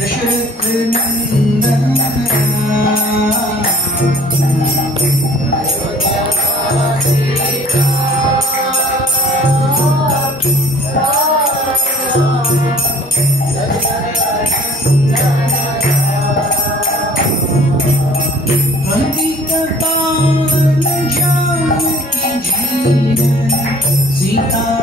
दशरथ नंदन सीता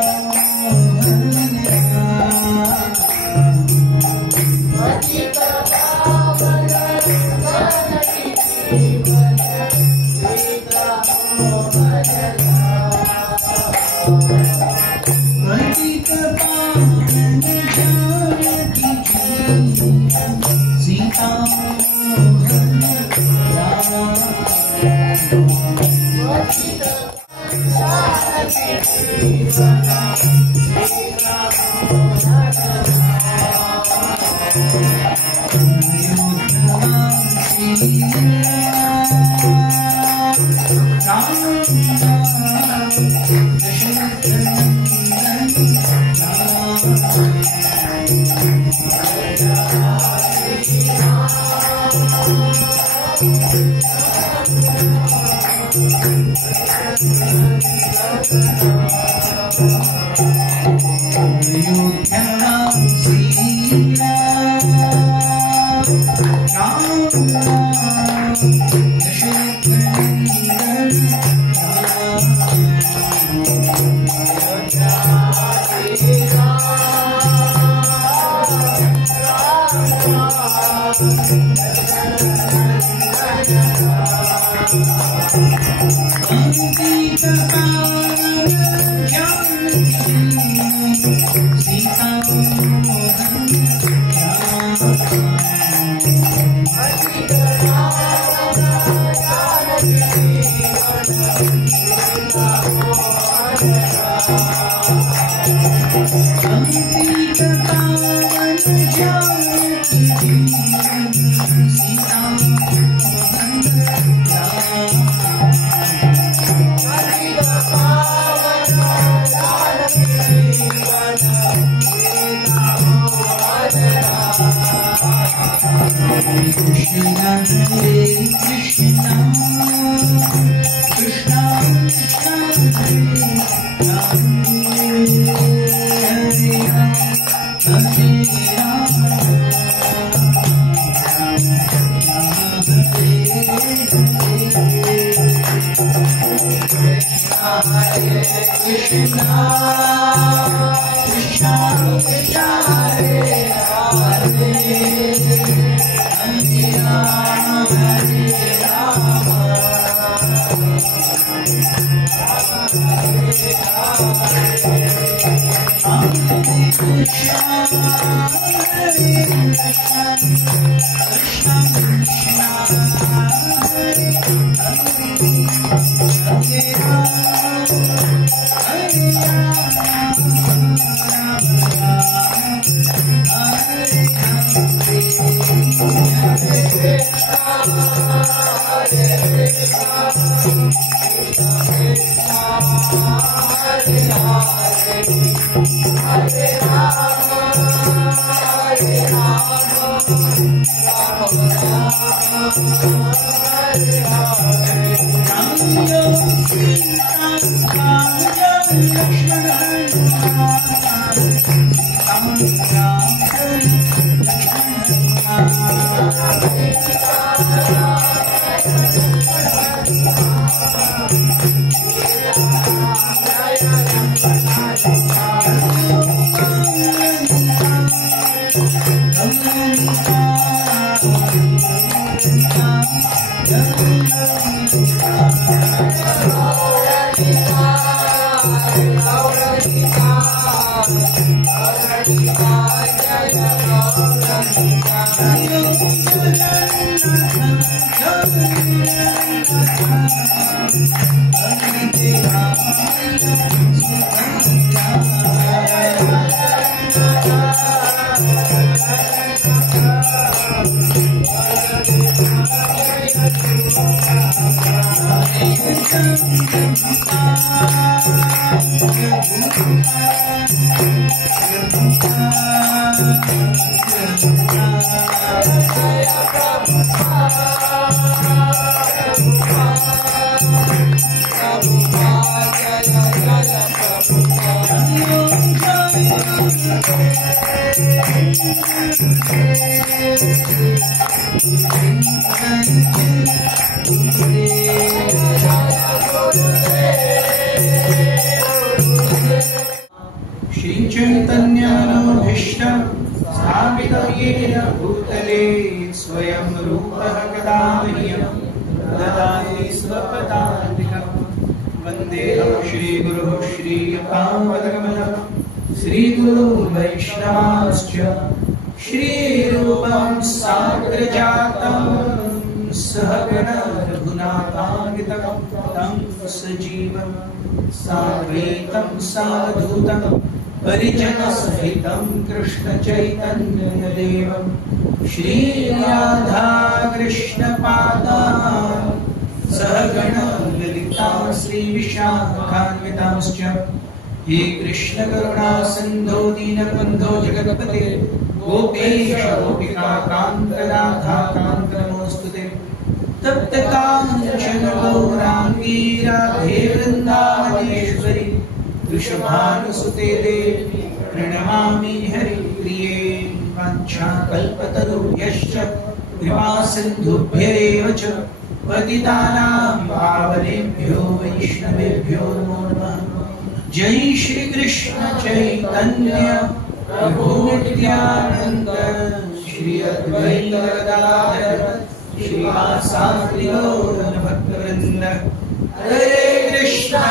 श्री चैतन्यानुभीष्ट स्थापितं येन भूतले स्वयं रूपः कदा मह्यं ददाति स्वपदान्तिकं वन्देऽहं श्रीगुरुः श्रीयुतां श्रीगुरु वैष्णवांश्च श्रीरूपं साग्रजातं सहगण रघुनाथान्वितं तं सजीवं साद्वैतं सावधूतं परिजनसहितं कृष्णचैतन्यदेवं श्रीराधाकृष्णपादान् सहगण ललिता श्रीविशाखान्वितांश्च हे कृष्ण करुणा सिन्धो दीनबन्धो जगत्पते गोपेश गोपिका कान्त राधा कान्त नमोऽस्तुते तप्त काञ्चन गौराङ्गी राधे वृन्दावनेश्वरी वृषभानुसुते देवी प्रणमामि हरिप्रिये वाञ्छाकल्पतरुभ्यश्च कृपासिन्धुभ्यैव च पतितानां पावनेभ्यो वैष्णवेभ्यो नमो नमः। जय श्री कृष्ण चैतन्य प्रभु नित्यानंद श्री अद्वैत गदाधर श्रीवासादि गौर भक्तवृंद। हरे कृष्णा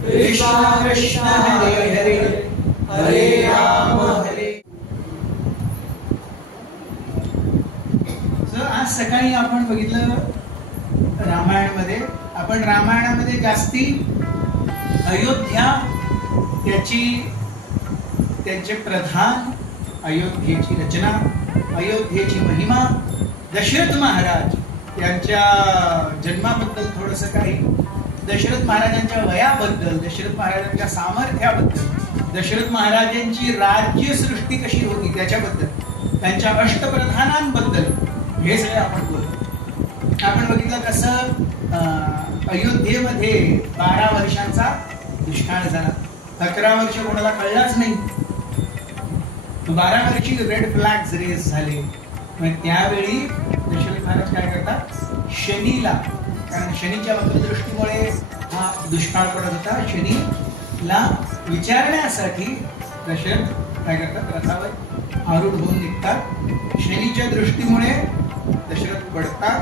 कृष्णा कृष्णा हरे हरे हरे राम हरे। आज सकाळी आपण बघितलं रामायणामध्ये, आपण रामायणामध्ये जास्ती अयोध्या त्यांचे प्रधान, अयोध्येची रचना, अयोध्येची महिमा, दशरथ महाराज यांच्या जन्माबद्दल थोडंसं काही, दशरथ महाराजांच्या वयाबद्दल, दशरथ महाराजांच्या सामर्थ्याबद्दल, दशरथ महाराजांची राज्यसृष्टी कशी होती त्याच्याबद्दल, त्यांच्या अष्टप्रधानांबद्दल हे सगळे आपण बोलतो. आपण बघितलं कसं अयोध्येमध्ये 12 वर्षांचा दुष्काळ झाला. 11 वर्ष कोणाला कळलाच नाही. 12 वर्षी रेड फ्लॅग्स रेस झाले. मग त्यावेळी दशरथ महाराज काय करतात, शनीला, कारण शनीच्या वक्रदृष्टीमुळे हा दुष्काळ पडत होता, शनीला विचारण्यासाठी दशरथ काय करतात, रथावर आरूढ होऊन निघतात. शनीच्या दृष्टीमुळे दशरथ पडतात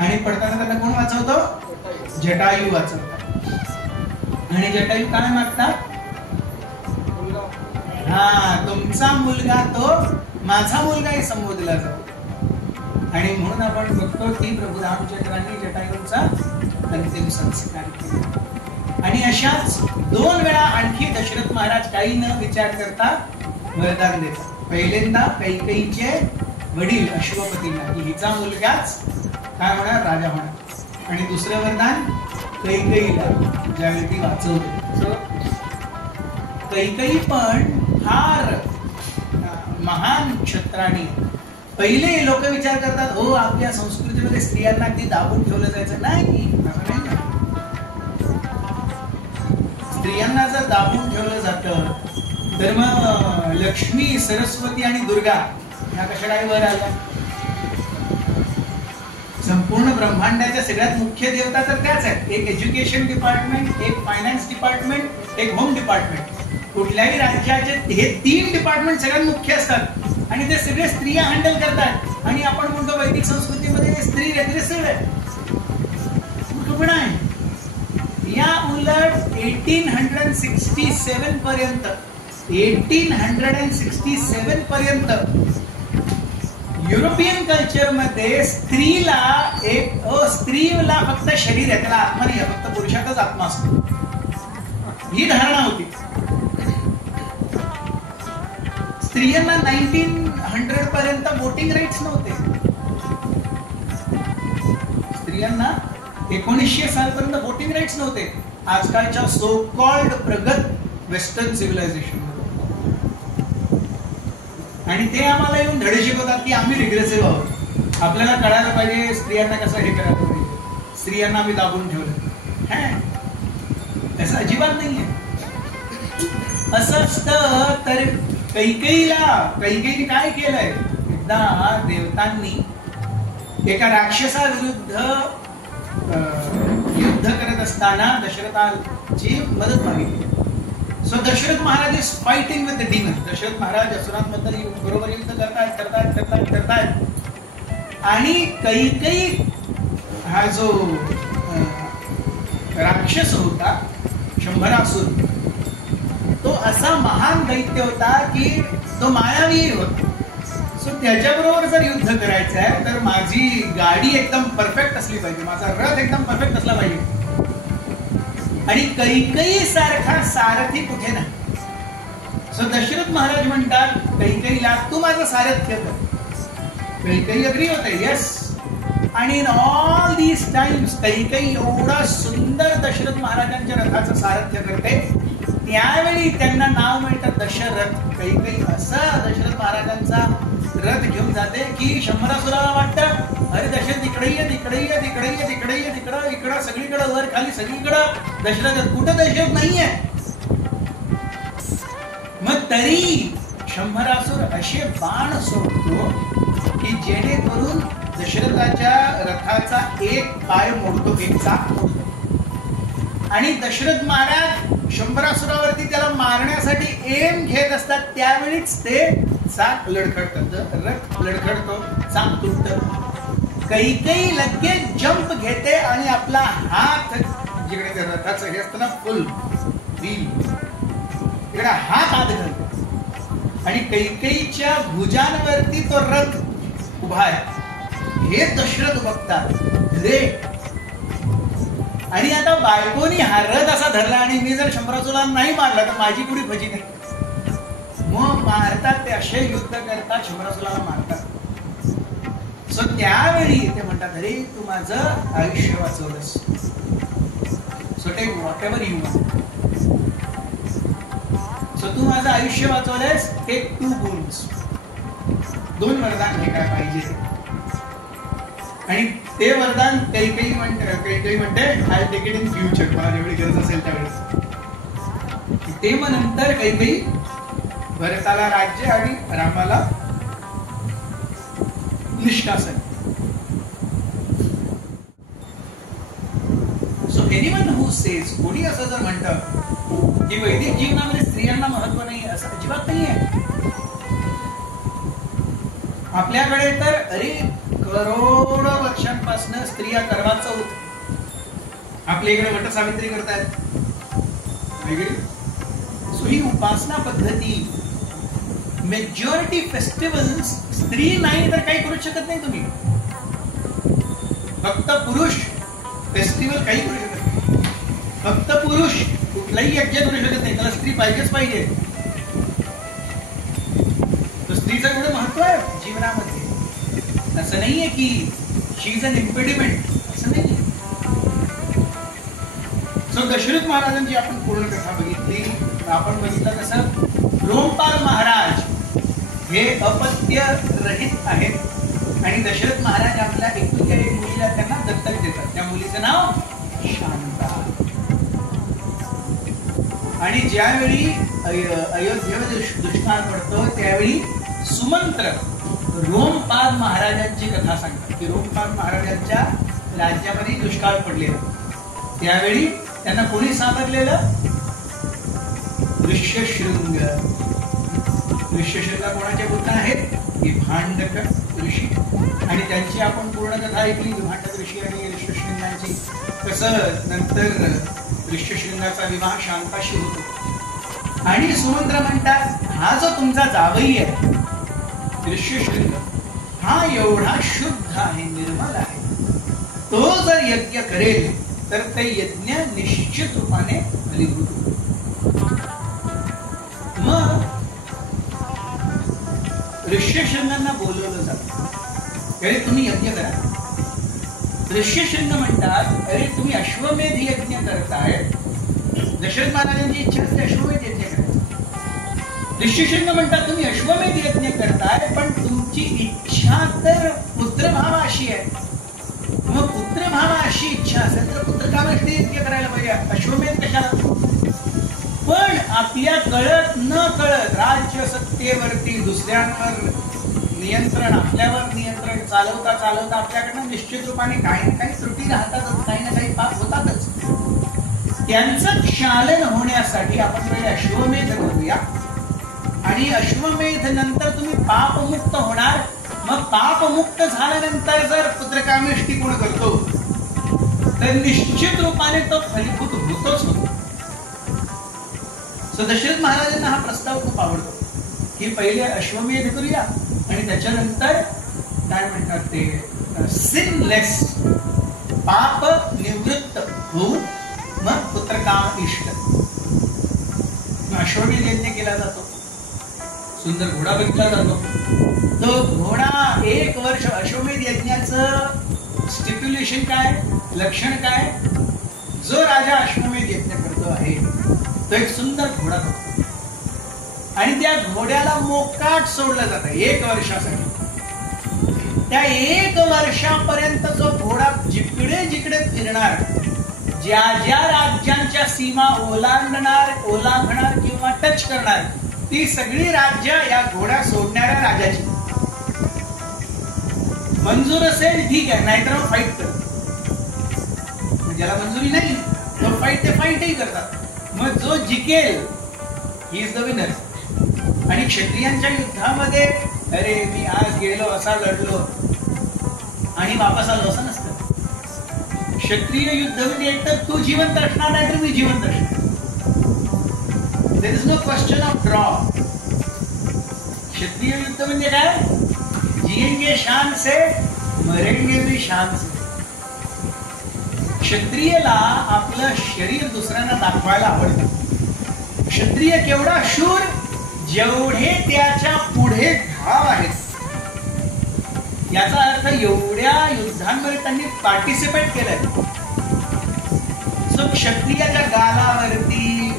आणि पडताना त्यांना कोण वाचवतो, जटायू वाचवतात. आणि जटायू काय मागतात, हा तुमचा मुलगा तो माझा मुलगाही संबोधला जातो. आणि म्हणून आपण बघतो की प्रभू रामचंद्रांनी जटायूंचा अंतिम संस्कार केला. आणि अशाच 2 वेळा आणखी दशरथ महाराज काही न विचार करता वरदान देतात. पहिल्यांदा कैकेयीचे वडील अश्वपतींना की हिचा मुलगाच काय होणार, राजा होणार. आणि दुसरं वरदान कैकेयीला, ज्यावेळी ती वाचवते. कैकेयी पण फार महान क्षत्राणी. पहिले लोक विचार करतात, हो आपल्या संस्कृतीमध्ये स्त्रियांना अगदी दाबून ठेवलं जायचं नाही. स्त्रियांना जर दाबून ठेवलं जातं तर मग लक्ष्मी, सरस्वती आणि दुर्गा ह्या कशा काय वर आल्या. संपूर्ण ब्रह्मांडाच्या सगळ्यात मुख्य देवता तर त्याच आहेत. एक एज्युकेशन डिपार्टमेंट, एक फायनान्स डिपार्टमेंट, एक होम डिपार्टमेंट. कुठल्याही राज्याचे हे 3 डिपार्टमेंट सगळ्यात मुख्य असतात आणि ते सगळे स्त्रिया हँडल करतात. आणि आपण म्हणतो वैदिक संस्कृतीमध्ये स्त्री रेग्रेसिव्ह आहे, कुठं आहे. या उलट 1867 पर्यंत, 1867 पर्यंत युरोपियन कल्चर मध्ये स्त्रीला फक्त शरीर आहे, त्याला आत्मा नाही, फक्त पुरुषातच आत्मा असतो, ही धारणा होती. स्त्रियांना 1900 पर्यंत वोटिंग राईट्स नव्हते. स्त्रियांना 1900 सालपर्यंत वोटिंग राईट्स नव्हते. आजकालच्या सो कॉल्ड प्रगत वेस्टर्न सिव्हिलायझेशन. आणि ते आम्हाला येऊन धडे शिकवतात की आम्ही रिग्रेसिव्ह आहोत. आपल्याला कळायला पाहिजे स्त्रियांना कसं हे करायला पाहिजे, स्त्रियांना आम्ही दाबून ठेवलं. असं अजिबात नाहीये. असं असतं तर कैकेयीने काय केलंय, एकदा देवतांनी एका राक्षसाविरुद्ध युद्ध करत असताना दशरथाची मदत मागितली. So Dasharath Maharaj is fighting with the demon. Dasharath Maharaj असुरांबद्दल बरोबर युद्ध करतायत आणि कैकेयी हा जो राक्षस होता शंभरासुर, तो असा महान दैत्य होता की तो मायावी होता. सो त्याच्याबरोबर जर युद्ध करायचं आहे तर माझी गाडी एकदम परफेक्ट असली पाहिजे, माझा रथ एकदम परफेक्ट असला पाहिजे. आणि कैकेयी सारखा सारथी कुठे नाही. सो दशरथ महाराज म्हणतात कैकेयीला, तू माझं सारथ्य कर. कैकेयी अग्री होते, येस. आणि in all these times Kaikeyi एवढा सुंदर दशरथ महाराजांच्या रथाचं सारथ्य करते. त्यावेळी त्यांना नाव मिळतं दशरथ. कैकेयी असा दशरथ महाराजांचा रथ घेऊन जाते की शंभरासुराला वाटतं, अरे दशरथ इकडे इकडं सगळीकडं वर खाली सगळीकडं दशरथ, कुठं दशरथ नाहीये. मग तरी शंभरासुर असे बाण सोडतो की जेणेकरून दशरथाच्या रथाचा एक पाय मोडतो, एक चाक मोडतो. आणि दशरथ महाराज शंभरासुरावरती त्याला मारण्यासाठी एम घेत असतात, त्यावेळीच ते चाक लडखडतं, रथ लडखडतो, चाक तुटतं. कैकेयी लगेच जंप घेते आणि आपला हात जिकडे त्या रथाचं हे असतं ना फुल व्हील, तिकडे हात आत घालतो आणि कैकेयीच्या भुजांवरती तो रथ उभा आहे. हे दशरथ बघतात, ग्रेट. आणि आता बायकोनी हा रथ असा धरला आणि मी जर शंभरासुराला नाही मारला तर माझी कुणी भजी नाही. मग मारतात ते, असे युद्ध करतात, शंभरासुराला मारतात. सो त्यावेळी ते म्हणतात, अरे तू माझं आयुष्य वाचवलंस. So take whatever you want. So तू माझं आयुष्य वाचवलंस, टेक 2 बोन्स. 2 वरदान हे काय पाहिजे. आणि ते वरदान कैकेयी म्हणते I take it in future, मला जेवढी गरज असेल त्यावेळेस. ते मग नंतर कैकेयी भरताला राज्य आणि रामाला निष्कासन. सो एनीवन हू सेज, कोणी असं जर म्हणतं की वैदिक जीवनामध्ये स्त्रियांना महत्व नाही, असं अजिबात नाहीये. आपल्याकडे तर अरे करोडो वर्षांपासून स्त्रिया करवा चौथ, आपल्या इकडे वटसावित्री करतायत वेगळी. सो ही उपासना पद्धती, मेजॉरिटी फेस्टिवल्स स्त्री नाही तर काही करू शकत नाही तुम्ही. फक्त पुरुष फेस्टिवल काही करू शकत नाही. फक्त पुरुष कुठलाही यज्ञ करू शकत नाही, त्याला स्त्री पाहिजेच पाहिजे. तर स्त्रीचं एवढं महत्व आहे जीवनामध्ये. असं नाहीये की शी इज अन इम्पेडिमेंट, असं नाहीये. सो दशरथ महाराजांची आपण पूर्ण कथा बघितली. आपण बघितलं कसं लोमपाल महाराज हे अपत्य रहित आहेत आणि दशरथ महाराज आपल्या एकुलत्या एक मुलीला त्यांना दत्तक देतात. त्या मुलीचं नाव शांता. आणि ज्यावेळी अयोध्येमध्ये दुष्काळ पडतो त्यावेळी सुमंत्र रोमपाल महाराजांची कथा सांगतात की रोमपाल महाराजांच्या राज्यामध्ये दुष्काळ पडलेला. त्यावेळी त्यांना कोणी सावरलेलं, ऋष्यशृंग. ऋष्यशृंग कोणाचे पुत्र आहेत, विभांडक ऋषी. आणि त्यांची आपण पूर्ण कथा ऐकली, विभांडक ऋषी आणि ऋष्यशृंगांची. कसं नंतर ऋष्यशृंगाचा विवाह शांताशी होतो. आणि सुमंत्र म्हणतात, हा जो तुमचा जावई आहे ऋष्यशृंग, हा एवढा शुद्ध आहे, निर्मल आहे, तो जर यज्ञ करेल तर ते यज्ञ निश्चित रूपाने फलीभूत होईल. मग ऋष्यशृंगांना बोलवलं जातं, अरे तुम्ही यज्ञ करा. ऋष्यशृंग म्हणतात, अरे तुम्ही अश्वमेध यज्ञ करताय. दशरथ महाराजांची इच्छा असते अश्वमेध यज्ञ करायचं. ऋषिशृंग म्हणतात तुम्ही अश्वमेध यज्ञ करताय, पण तुमची इच्छा तर पुत्रभावाशी आहे. मग पुत्रभावाशी इच्छा असेल तर पुत्रकामेष्टी यज्ञ करायला पाहिजे, अश्वमेध कशाला? पण आपल्या कळत न कळत राज्य सत्तेवरती दुसऱ्यांवर नियंत्रण, आपल्यावर नियंत्रण चालवता चालवता आपल्याकडनं निश्चित रूपाने काही ना काही त्रुटी राहतातच, काही ना काही पाप होतातच. त्यांचं क्षालन होण्यासाठी आपण पहिले अश्वमेध करूया, आणि अश्वमेध नंतर तुम्ही पापमुक्त होणार. मग पापमुक्त झाल्यानंतर जर पुत्रकामेष्टी कोण करतो तर निश्चित रूपाने तो फलीभूत होतोच होतो. दशरथ महाराजांना हा प्रस्ताव खूप आवडतो की पहिले अश्वमेध करूया आणि त्याच्यानंतर काय म्हणतात ते सिनलेस, पाप निवृत्त होऊन मग पुत्रकाम इष्ट. अश्वमेध यज्ञ केला जातो, सुंदर घोडा बघितला जातो. तो घोडा 1 वर्ष, अश्वमेध यज्ञाचं स्टिप्युलेशन काय, लक्षण काय, जो राजा अश्वमेध यज्ञ करतो आहे तो एक सुंदर घोडा बघतो आणि त्या घोड्याला मोकाट सोडलं जातं 1 वर्षासाठी. त्या 1 वर्षापर्यंत जो घोडा जिकडे जिकडे फिरणार, ज्या ज्या राज्यांच्या सीमा ओलांघणार किंवा टच करणार, ती सगळी राज्य या घोड्या सोडणाऱ्या राजाची. मंजूर असेल ठीक आहे, नाहीतर मग फाईट कर. ज्याला मंजुरी नाही तो फाईटही करतात. मग जो जिकेल ही इज द विनर. आणि क्षत्रियांच्या युद्धामध्ये अरे मी आज गेलो, असा लढलो आणि वापस आलो असं नसतं. क्षत्रिय युद्ध म्हणजे एक तर तू जिवंत असणार नाही तर मी जिवंत असणार. There is no question of draw. क्षत्रिय युद्ध म्हणजे काय, जिएंगे शान से मरेंगे भी शान से. क्षत्रियला आपलं शरीर दुसऱ्यांना दाखवायला आवडतं. क्षत्रिय केवढा शूर, जेवढे त्याच्या पुढे घाव आहेत. याचा अर्थ एवढ्या युद्धांमध्ये त्यांनी पार्टिसिपेट केलंय. सो क्षत्रियाच्या गालावरती,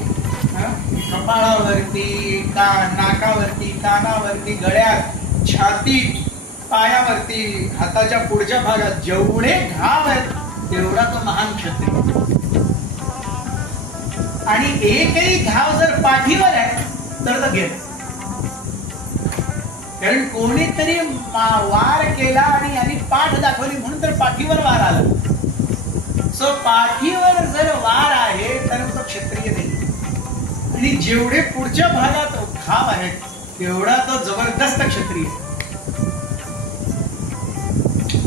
कपाळावरती, नाकावरती, कानावरती, गळ्यात, छातीत, पायावरती, हाताच्या पुढच्या भागात जेवढे घाव आहेत तेवढा तो महान क्षत्रिय. आणि एकही घाव जर पाठीवर आहे तर तो गेला. कारण कोणीतरी वार केला आणि यांनी पाठ दाखवली म्हणून तर पाठीवर वार आला. सो पाठीवर जर वार आहे तर तो क्षत्रिय नाही. आणि जेवढे पुढच्या भागात घाव आहेत तेवढा तो जबरदस्त क्षत्रिय.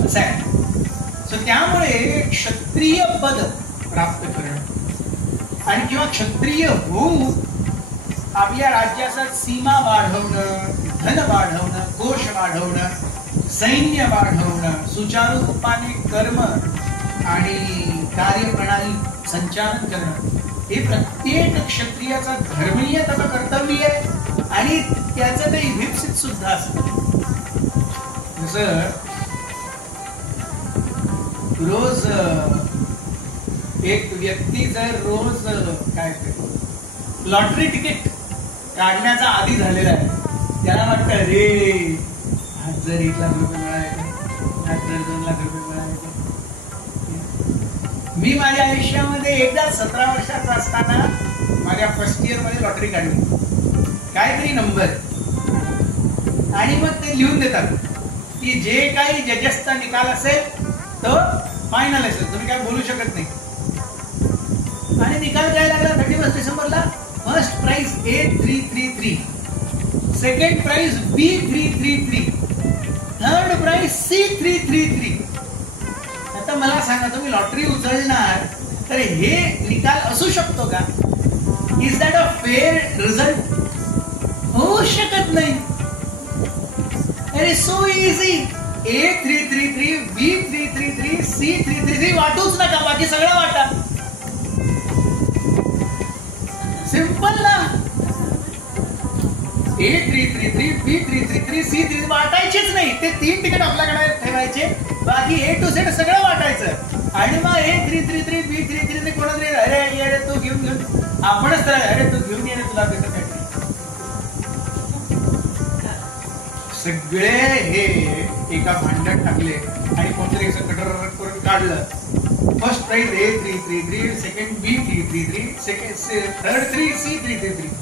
असं आहे. त्यामुळे क्षत्रिय पद प्राप्त करणं आणि किंवा क्षत्रिय होऊन आपल्या राज्याचा सीमा वाढवणं, धन वाढवणं, कोश वाढवणं, सैन्य वाढवणं, सुचारू रूपाने कर्म आणि कार्यप्रणाली संचालन करणं, हे प्रत्येक क्षत्रियाचा धर्मीय त्याचं कर्तव्य आहे आणि त्याचं ते विकसित सुद्धा असतं. जसं रोज एक व्यक्ती जर रोज काय लॉटरी तिकीट काढण्याचा आदी झालेला आहे, त्याला वाटतं रे आज जर 1 लाख रुपये मिळाले, आज जर 2 लाख रुपये मिळाले. मी माझ्या आयुष्यामध्ये एकदा 17 वर्षाचा असताना माझ्या फर्स्ट इयर मध्ये लॉटरी काढली, काहीतरी नंबर, आणि मग ते लिहून देतात की जे काही जजेसचा निकाल असेल तो फायनल असेल, तुम्ही काय बोलू शकत नाही. आणि निकाल काय लागला 31 डिसेंबरला, first prize A333, second prize B333, third prize C333. आता मला सांगा, तुम्ही लॉटरी उचलणार तर हे निकाल असू शकतो का? Is that a fair result? होऊ शकत नाही. अरे so easy. A333, B333, C333 वाटूच नका, बाकी सगळं वाटा. सिंपल ना. A333, B333, C333 वाटायचेच नाही. ते 3 तिकीट आपल्याकडे ठेवायचे, बाकी A to Z सगळं वाटायचं. आणि मग A333, B333 कोणातरी अरे ये रे तू घेऊन आपणच तर अरे तू घेऊन ये रे, तुला भेटत. सगळे हे एका भांड्यात टाकले आणि कोणतरी असं कटर करून काढलं. First prize A333, second B333, third 3C 333.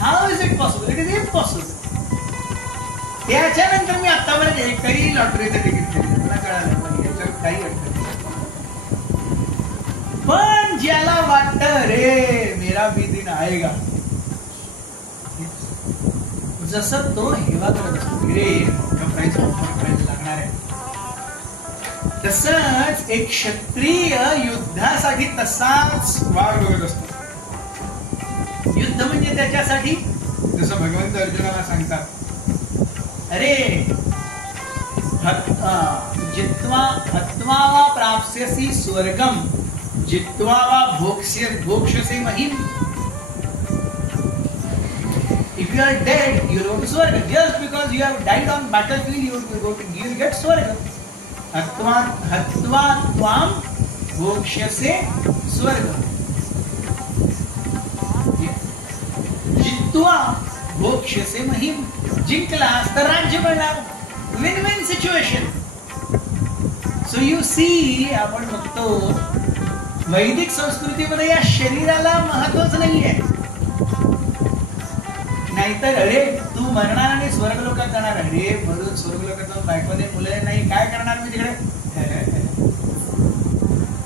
How is it possible? It is impossible. त्याच्यानंतर मी आतापर्यंत एकही लॉटरीचं तिकीट केलं, मला कळालं पण याच्यावर काही अर्थ नाही. पण ज्याला वाटतं रे मेरा भी दिन आएगा, जसं तो हेवा करत असतो रे प्राइज लागणार आहे, तसंच एक क्षत्रिय युद्धासाठी तसाच वार बघत असतो. युद्ध म्हणजे त्याच्यासाठी जसं भगवंत अर्जुनाला सांगतात, अरे जित्वा हत्वा वा प्राप्स्यसि स्वर्गम जित्वा वा भोक्ष्यसे Mahim. If you are dead, you will go to Swarga. Just because you have died on battlefield, you will get Swarga. हत्वा त्वाम भोक्ष्यसे स्वर्ग. जित्वा भोक्ष्यसे महिम. जिंकलास तर राज्य मिळणार. Win win situation. So you see, आपण बघतो वैदिक संस्कृतीमध्ये या शरीराला महत्वच नाहीये. नाहीतर अरे तू मरणार आणि स्वर्ग लोकात जाणार. अरे मरून स्वर्ग लोकात जाऊन बायकोने मुलं नाही, काय करणार मी तिकडे.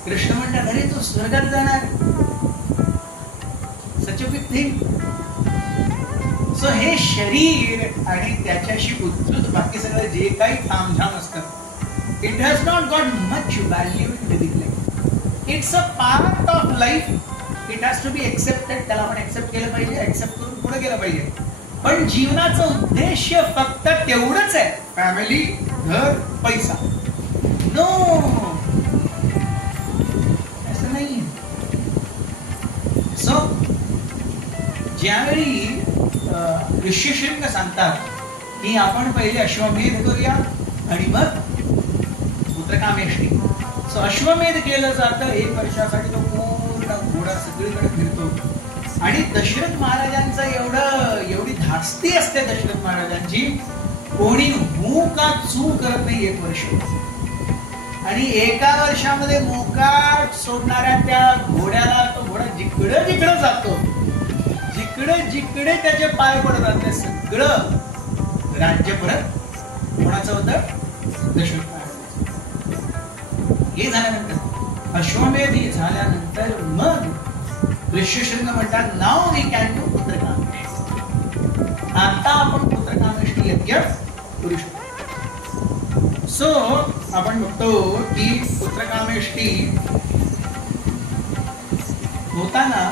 कृष्ण म्हणतात अरे तू स्वर्गात जाणार. सच अ बिग थिंग. सो हे शरीर आणि त्याच्याशी उद्धृत बाकी सगळं जे काही तामझाम असतं, it has not got much value in Vedic life. It's a part of life. It has to be accepted. त्याला आपण एक्सेप्ट केलं पाहिजे, एक्सेप्ट करून पुढे गेलं पाहिजे. पण जीवनाचं उद्देश फक्त तेवढंच आहे, फॅमिली, घर, पैसा. नो, असं नाही. सो ज्यावेळी ऋष्यशृंग सांगतात की आपण पहिले अश्वमेध करूया आणि मग पुत्रकामेष्टी. सो अश्वमेध केलं जातं. 1 वर्षासाठी तो पूर्ण घोडा सगळीकडे फिरतो. आणि दशरथ महाराजांचं एवढी धास्ती असते दशरथ महाराजांची, कोणी हू का चू करत नाही 1 वर्ष. आणि 1 वर्षामध्ये मोकाट सोडणाऱ्या त्या घोड्याला तो घोडा जिकडे जिकडे जातो, जिकडे जिकडे त्याचे पाय पडतात, ते सगळं राज्य परत कोणाचं होतं? दशरथ महाराजांचं. हे झाल्यानंतर अश्वमेध झाल्यानंतर मग ऋष्यशृंग म्हणतात नाव वी कॅन डू पुत्रकामेष्टी. आता आपण पुत्रकामेष्टी यज्ञ करू शकतो. सो आपण बघतो की पुत्रकामेष्टी होताना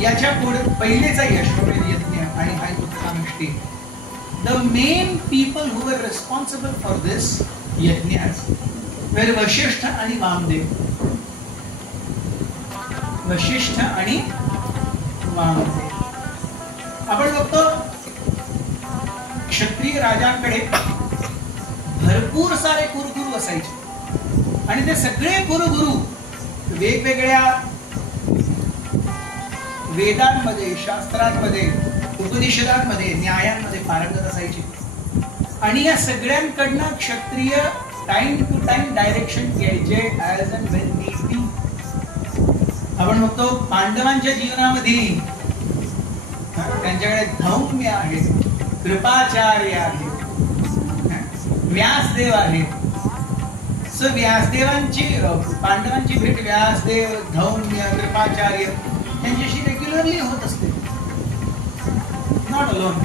याच्या पुढे पहिलेचा अश्वमेध यज्ञ आणि हा पुत्रकामेष्टी, the main people who were responsible for दिस यज्ञास वर वशिष्ठ आणि वामदेव. वशिष्ठ आणि वामदेव. आपण बघतो क्षत्रिय राजांकडे भरपूर सारे कुरुगुरू असायचे आणि ते सगळे कुरुगुरू वेगवेगळ्या वेदांमध्ये, शास्त्रांमध्ये, उपनिषदांमध्ये, न्यायांमध्ये पारंगत असायचे. आणि या सगळ्यांकडनं क्षत्रिय टाइम टू टाइम डायरेक्शन घ्यायचे as and when need be. आपण बघतो पांडवांच्या जीवनामध्ये त्यांच्याकडे धौम्य आहे, कृपाचार्य आहे, व्यासदेव आहे. सो व्यासदेवांची पांडवांची भेट व्यासदेव, धौम्य, कृपाचार्य त्यांच्याशी रेग्युलरली होत असते. Not alone.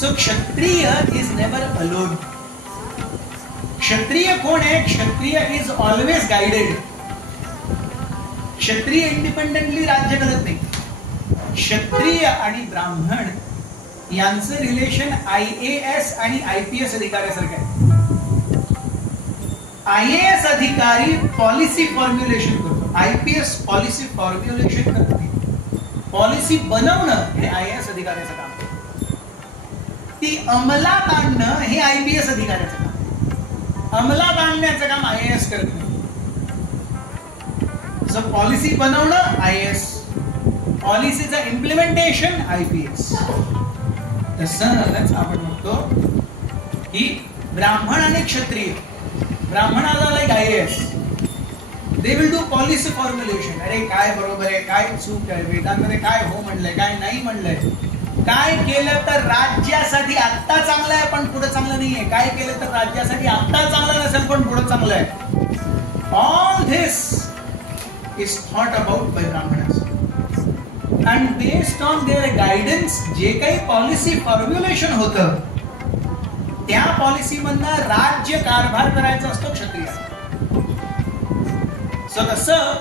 सो क्षत्रिय इज नेवर अलोन. क्षत्रिय कोण आहे? क्षत्रिय इज ऑलवेज गाइडेड. क्षत्रिय इंडिपेंडेंटली राज्य करत नाही. क्षत्रिय आणि ब्राह्मण यांचं रिलेशन IAS आणि IPS अधिकाऱ्यासारखं आहे. IAS अधिकारी पॉलिसी फॉर्म्युलेशन करतो, IPS पॉलिसी फॉर्म्युलेशन करतो. पॉलिसी बनवणं हे IAS अधिकाऱ्याचं काम, ती अंमलात आणणं हे IPS अधिकाऱ्याचं काम. अंमलात आणण्याचं काम IAS करत नाही. सो पॉलिसी बनवणं IAS, पॉलिसीचं इम्प्लिमेंटेशन IPS. तसंच आपण म्हणतो की ब्राह्मण आणि क्षत्रिय, ब्राह्मणाला like IAS, they will do policy formulation. अरे काय बरोबर आहे, काय चूक आहे, वेदांमध्ये काय हो म्हणलंय, काय नाही म्हणलंय, काय केलं तर राज्यासाठी आत्ता चांगलं आहे पण पुढे चांगलं नाहीये, काय केलं तर राज्यासाठी आत्ता चांगलं नसेल पण पुढे चांगलं आहे. All this is thought about by Brahmanas. And based on their guidance जे काही पॉलिसी फॉर्म्युलेशन होतं त्या पॉलिसी मधनं राज्य कारभार करायचा असतो क्षत्रिय. सो तसं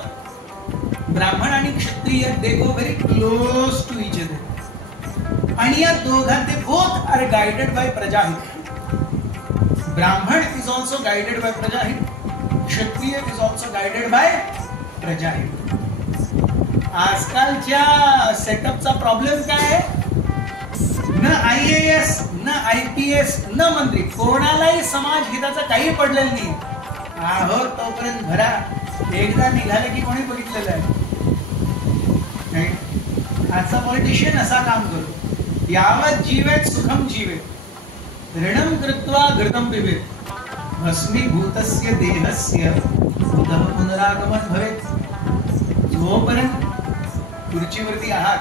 ब्राह्मण आणि क्षत्रिय they go very close to each other. आणि या दोघांचे बोथ आर गाइडेड बाय प्रजाहित. ब्राह्मण इज ऑल्सो गाइडेड बाय प्रजाहित, क्षत्रिय इज ऑल्सो गाइडेड बाय प्रजाहित. आजकालच्या सेटअपचा प्रॉब्लेम काय आहे? न IAS, न IPS, न मंत्री, कोणालाही समाज हिताचं काही पडलेलं नाही. आहो तोपर्यंत भरा, एकदा निघाले की कोणी बघितलेलं आहे? आजचा पॉलिटिशियन असा काम करतो. यावत जीवेत सुखम जीवेत, ऋणम कृत्वा घृतम पिबेत, भस्मीभूतस्य देहस्य पुनः पुनरागमन भवेत. जोपर्यंत खुर्चीवरती आहात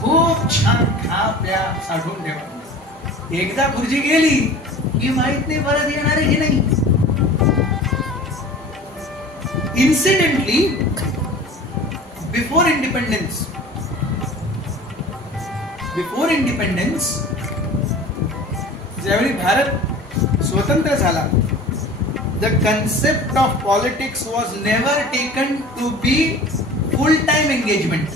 खूप छान खा प्या साठवून ठेवा. एकदा खुर्ची गेली की माहित नाही परत येणार आहे की नाही. इन्सिडेंटली बिफोर इंडिपेंडेंस ज्यावेळी भारत स्वतंत्र झाला, the concept of politics was never taken to be full time engagement.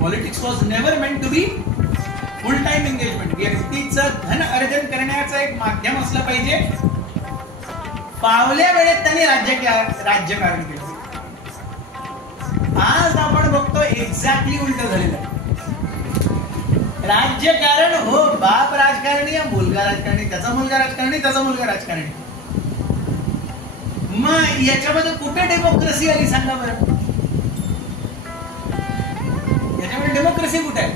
Politics was never meant to be full time engagement. व्यक्तीचं धन अर्जन करण्याचं एक माध्यम असलं पाहिजे. पावल्या वेळेत त्यांनी राज्यकारणी केलं. आज आपण बघतो एक्झॅक्टली उलट झालेलं आहे. राज्यकारण हो, बाप राजकारणी या मुलगा राजकारणी, त्याचा मुलगा राजकारणी, त्याचा मुलगा राजकारणी. मग याच्यामध्ये कुठे डेमोक्रेसी आली सांगा बरं? याच्यामध्ये डेमोक्रेसी कुठे आहे?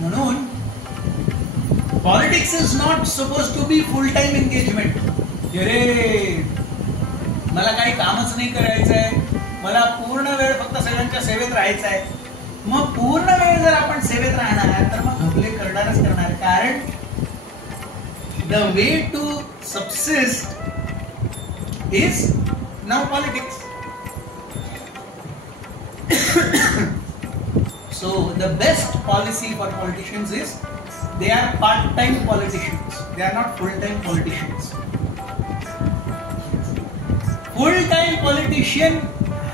म्हणून politics is not suppose to be full time engagement. अरे मला काही कामच नाही करायचंय, मला पूर्ण वेळ फक्त सगळ्यांच्या सेवेत राहायचं आहे. मग पूर्ण वेळ जर आपण सेवेत राहणार तर मग घपले करणारच करणार. कारण the way to subsist is now politics. So the best policy for politicians is they are part-time politicians. They are not full-time politicians. Full-time politician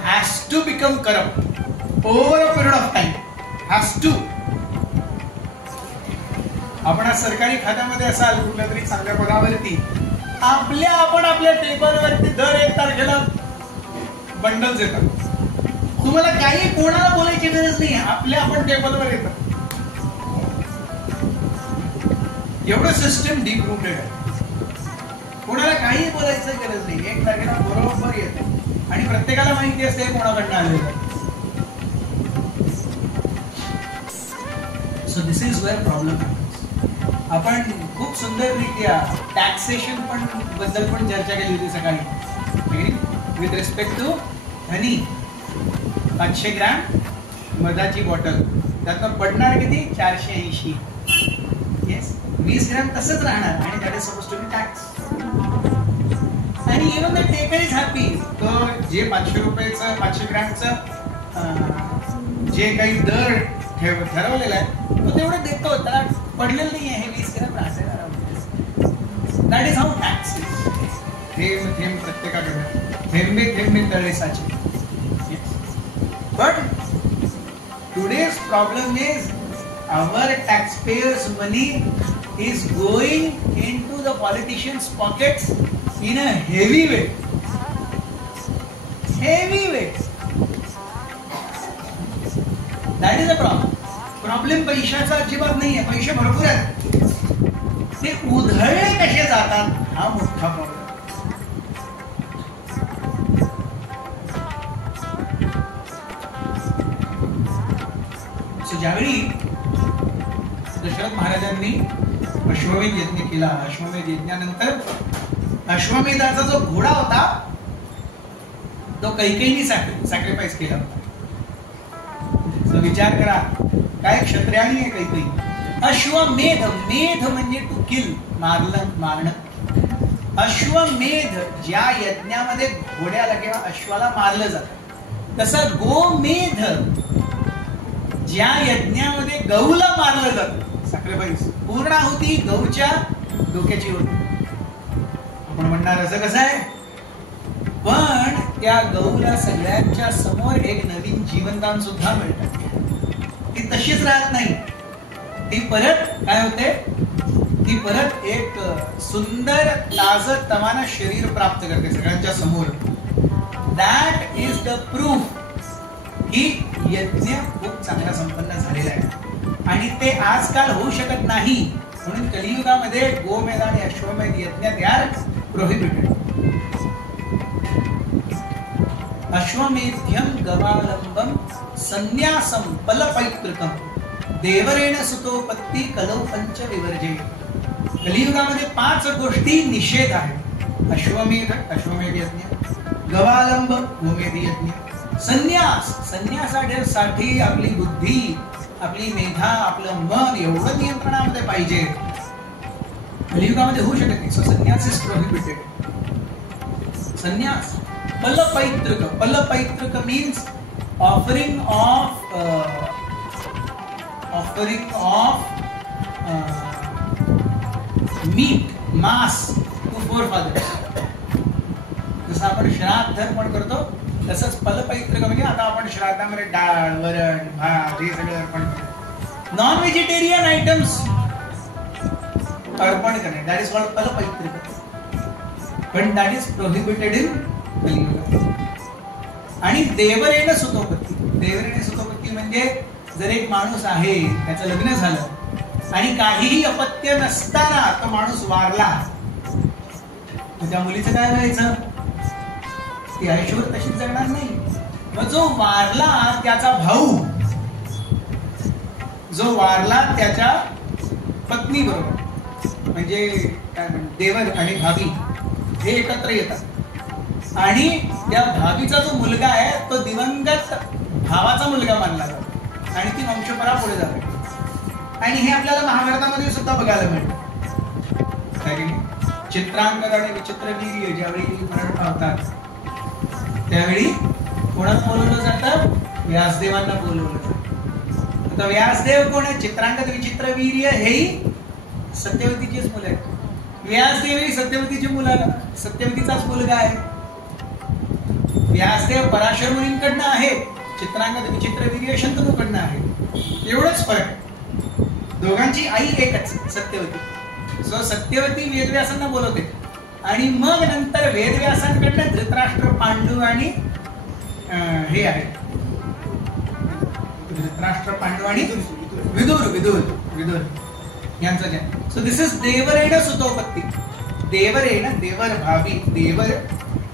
has to become corrupt over a period of time. Has to. आपण आज सरकारी खात्यामध्ये असाल कुठल्या तरी चांगल्या पदावरती, आपण आपल्या टेबलवरती दर 1 तारखेला बंडल्स येतात. तुम्हाला काही कोणाला बोलायची गरज नाही, आपण टेबलवर येतात. एवढं सिस्टम डीप रूटेड आहे. कोणाला काही बोलायचं गरज नाही, 1 तारखेला बरोबर येतं आणि प्रत्येकाला माहिती असते कोणाकडनं आलेलं. So this is where problem. आपण खूप सुंदररित्या टॅक्सेशन बद्दल पण चर्चा केली होती सकाळी. With respect to honey, 500 gram मधाची बॉटल, त्यातनं पडणार किती? 480. येस, 20 ग्रॅम तसंच राहणार आणि that is suppose to be tax. आणि even the taker is happy. तो जे 500 रुपयाचं 500 ग्रॅमचं जे काही दर ठरवलेला आहे तो तेवढं देतो, त्याला पडलेलं नाही आहे. हे 20 ग्रॅम राहते. That is how tax is. थेंब थेंब प्रत्येकाकडे, थेंबे थेंबे तळे साचे. But today's problem is our taxpayers' money is going into the politicians' pockets in a heavy way. Heavy way. That is a problem. Problem पैशाचा अजिबात नाही आहे. पैसे भरपूर आहेत. ते उधळले कसे जातात हा मोठा प्रॉब्लेम. ज्यावेळी दशरथ महाराजांनी अश्वमेध यज्ञ केला, अश्वमेध यज्ञानंतर अश्वमेधाचा जो घोडा होता तो कैकेयीने सॅक्रिफाईस केला होता. विचार करा, काय क्षत्रियाणी आहे कैकेयी. अश्वमेध, मेध म्हणजे टू किल, मारणं. अश्वमेध ज्या यज्ञामध्ये घोड्याला किंवा अश्वाला मारलं जातं, तसं गोमेध ज्या यज्ञामध्ये गौला मारलं जातं, सॅक्रिफाईस पूर्णाहुती गौच्या डोक्याची होती. आपण म्हणणार असं कसं आहे, पण त्या गौला सगळ्यांच्या समोर एक नवीन जीवनदान सुद्धा मिळतं. ती तशीच राहत नाही, ती परत काय होते, ती परत एक सुंदर ताजं तवानं शरीर प्राप्त करते सगळ्यांच्या समोर. दॅट इज द प्रूफ की यज्ञ खूप चांगला संपन्न झालेला आहे. आणि ते आजकाल होऊ शकत नाही, म्हणून कलियुगामध्ये गोमेध आणि अश्वमेध यज्ञ दे आर प्रोहिबिटेड. अश्वमेध्यम गवालंबम संन्यासम पलपैतृकम देवरेण सुतोपत्ती कलौ पंच विवर्जय. कलियुगामध्ये 5 गोष्टी निषेध आहेत. अश्वमेध यज्ञ, गवालंब गोमेध यज्ञ, संन्यास, संन्यासासाठी आपली बुद्धी, आपली मेधा, आपलं मन एवढं नियंत्रणामध्ये पाहिजे. कलियुगामध्ये होऊ शकत नाही. सो संन्यास इज प्रोहिबिटेड. संन्यास. पलपैतृक, पलपैतृक मीन्स ऑफरिंग ऑफ मीट, मास टू फोरफादर्स. जसं आपण श्राद्ध अर्पण करतो तसंच पलपैतृक म्हणजे आता आपण श्राद्धामध्ये डाळ, वरण, भात हे सगळं अर्पण करतो. नॉन व्हेजिटेरियन आयटम्स अर्पण करणे, दॅट इज कॉल्ड पलपैतृक. पण that is prohibited in Kaliyuga. आणि देवरेण सुतोपत्ती. देवरेण सुतोपत्ती म्हणजे जर एक माणूस आहे, त्याचं लग्न झालं आणि काहीही अपत्य नसताना तो माणूस वारला, तर त्या मुलीचं काय व्हायचं? ती आयुष्यभर तशीच जगणार नाही. मग जो वारला त्याचा भाऊ, जो वारला त्याच्या पत्नी बरोबर, म्हणजे काय म्हणतात देवर आणि भाभी हे एकत्र येतात आणि त्या भाभीचा जो मुलगा आहे तो दिवंगत भावाचा मुलगा मानला जातो आणि ती वंशपरा पुढे जाते. आणि हे आपल्याला महाभारतामध्ये सुद्धा बघायला मिळतं. चित्रांगद आणि विचित्रवीर्य ज्यावेळी मरण पावतात त्यावेळी कोणाला बोलवलं जातं? व्यासदेवांना बोलवलं जातं. आता व्यासदेव कोण आहे? चित्रांगद विचित्रवीर्य हेही सत्यवतीचीच मुलं आहेत. व्यासदेव ही सत्यवतीची मुलं, सत्यवतीचाच मुलगा आहे. व्यासदेव पराशर मुनींकडनं आहे, चित्रांगद विचित्रवीर्य शंतनूकडनं आहे. एवढंच फरक. दोघांची आई एकच, सत्यवती. सो सत्यवती वेदव्यासांना बोलवते आणि मग नंतर वेदव्यासांकडनं धृतराष्ट्र, पांडू आणि हे आहे धृतराष्ट्र, पांडू आणि विदुर यांचं जे. So this is देवरेण सुतोपत्ती. देवरेण देवर भावी, देवर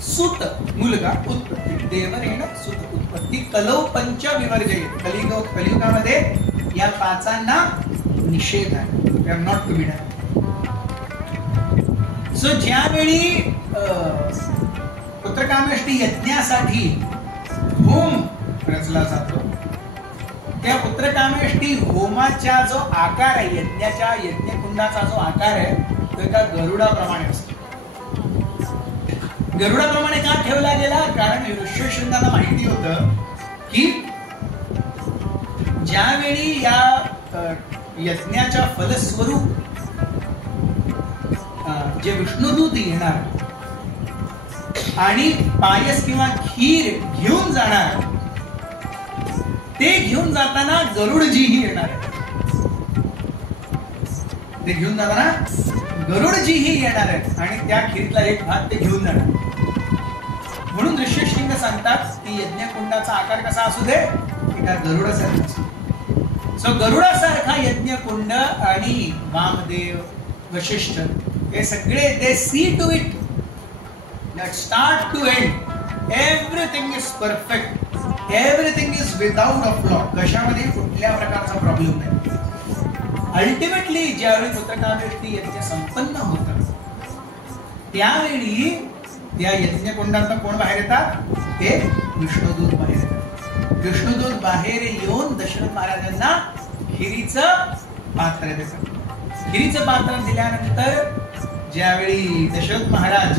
सुत मुलगा, उत्पत्ती. देवरेण सुत उत्पत्ती कलौ पंच विवर्जय. कलियुगामध्ये या 5 निषेध आहे. They are not to be done. So ज्यावेळी पुत्रकामेष्टी यज्ञासाठी होम रचला जातो, त्या पुत्रकामेष्टी होमाचा जो आकार आहे, यज्ञाच्या यज्ञकुंडाचा जो आकार आहे तो एका गरुडाप्रमाणे असतो. गरुडाप्रमाणे का ठेवला गेला? कारण ऋष्यशृंगाला माहिती होतं की ज्यावेळी या यज्ञाच्या फलस्वरूप जे विष्णुदूत येणार आणि पायस किंवा खीर घेऊन जाणार, ते घेऊन जाताना गरुडजीही येणार. ते घेऊन जाताना गरुडजीही येणार आहेत आणि त्या खीरीतला एक भाग ते घेऊन जाणार. म्हणून ऋष्यशृंग सांगतात की यज्ञकुंडाचा आकार कसा असू दे, एका गरुडासारखा असू. सो गरुडासारखा यज्ञकुंड आणि वामदेव, वशिष्ठ, हे सगळे they see to it that start to end everything is perfect, everything is without a flaw. कशामध्ये कुठल्या प्रकारचा प्रॉब्लेम नाही. अल्टिमेटली ज्यावेळी पुत्रकामेष्टी यज्ञ संपन्न होतात त्यावेळी त्या यज्ञकुंडातून कोण बाहेर येतात? ते विष्णुदूत बाहेर येतात. विष्णुदूत बाहेर येऊन दशरथ महाराजांना खिरीचं पात्र देतात. खिरीचं पात्र दिल्यानंतर ज्यावेळी दशरथ महाराज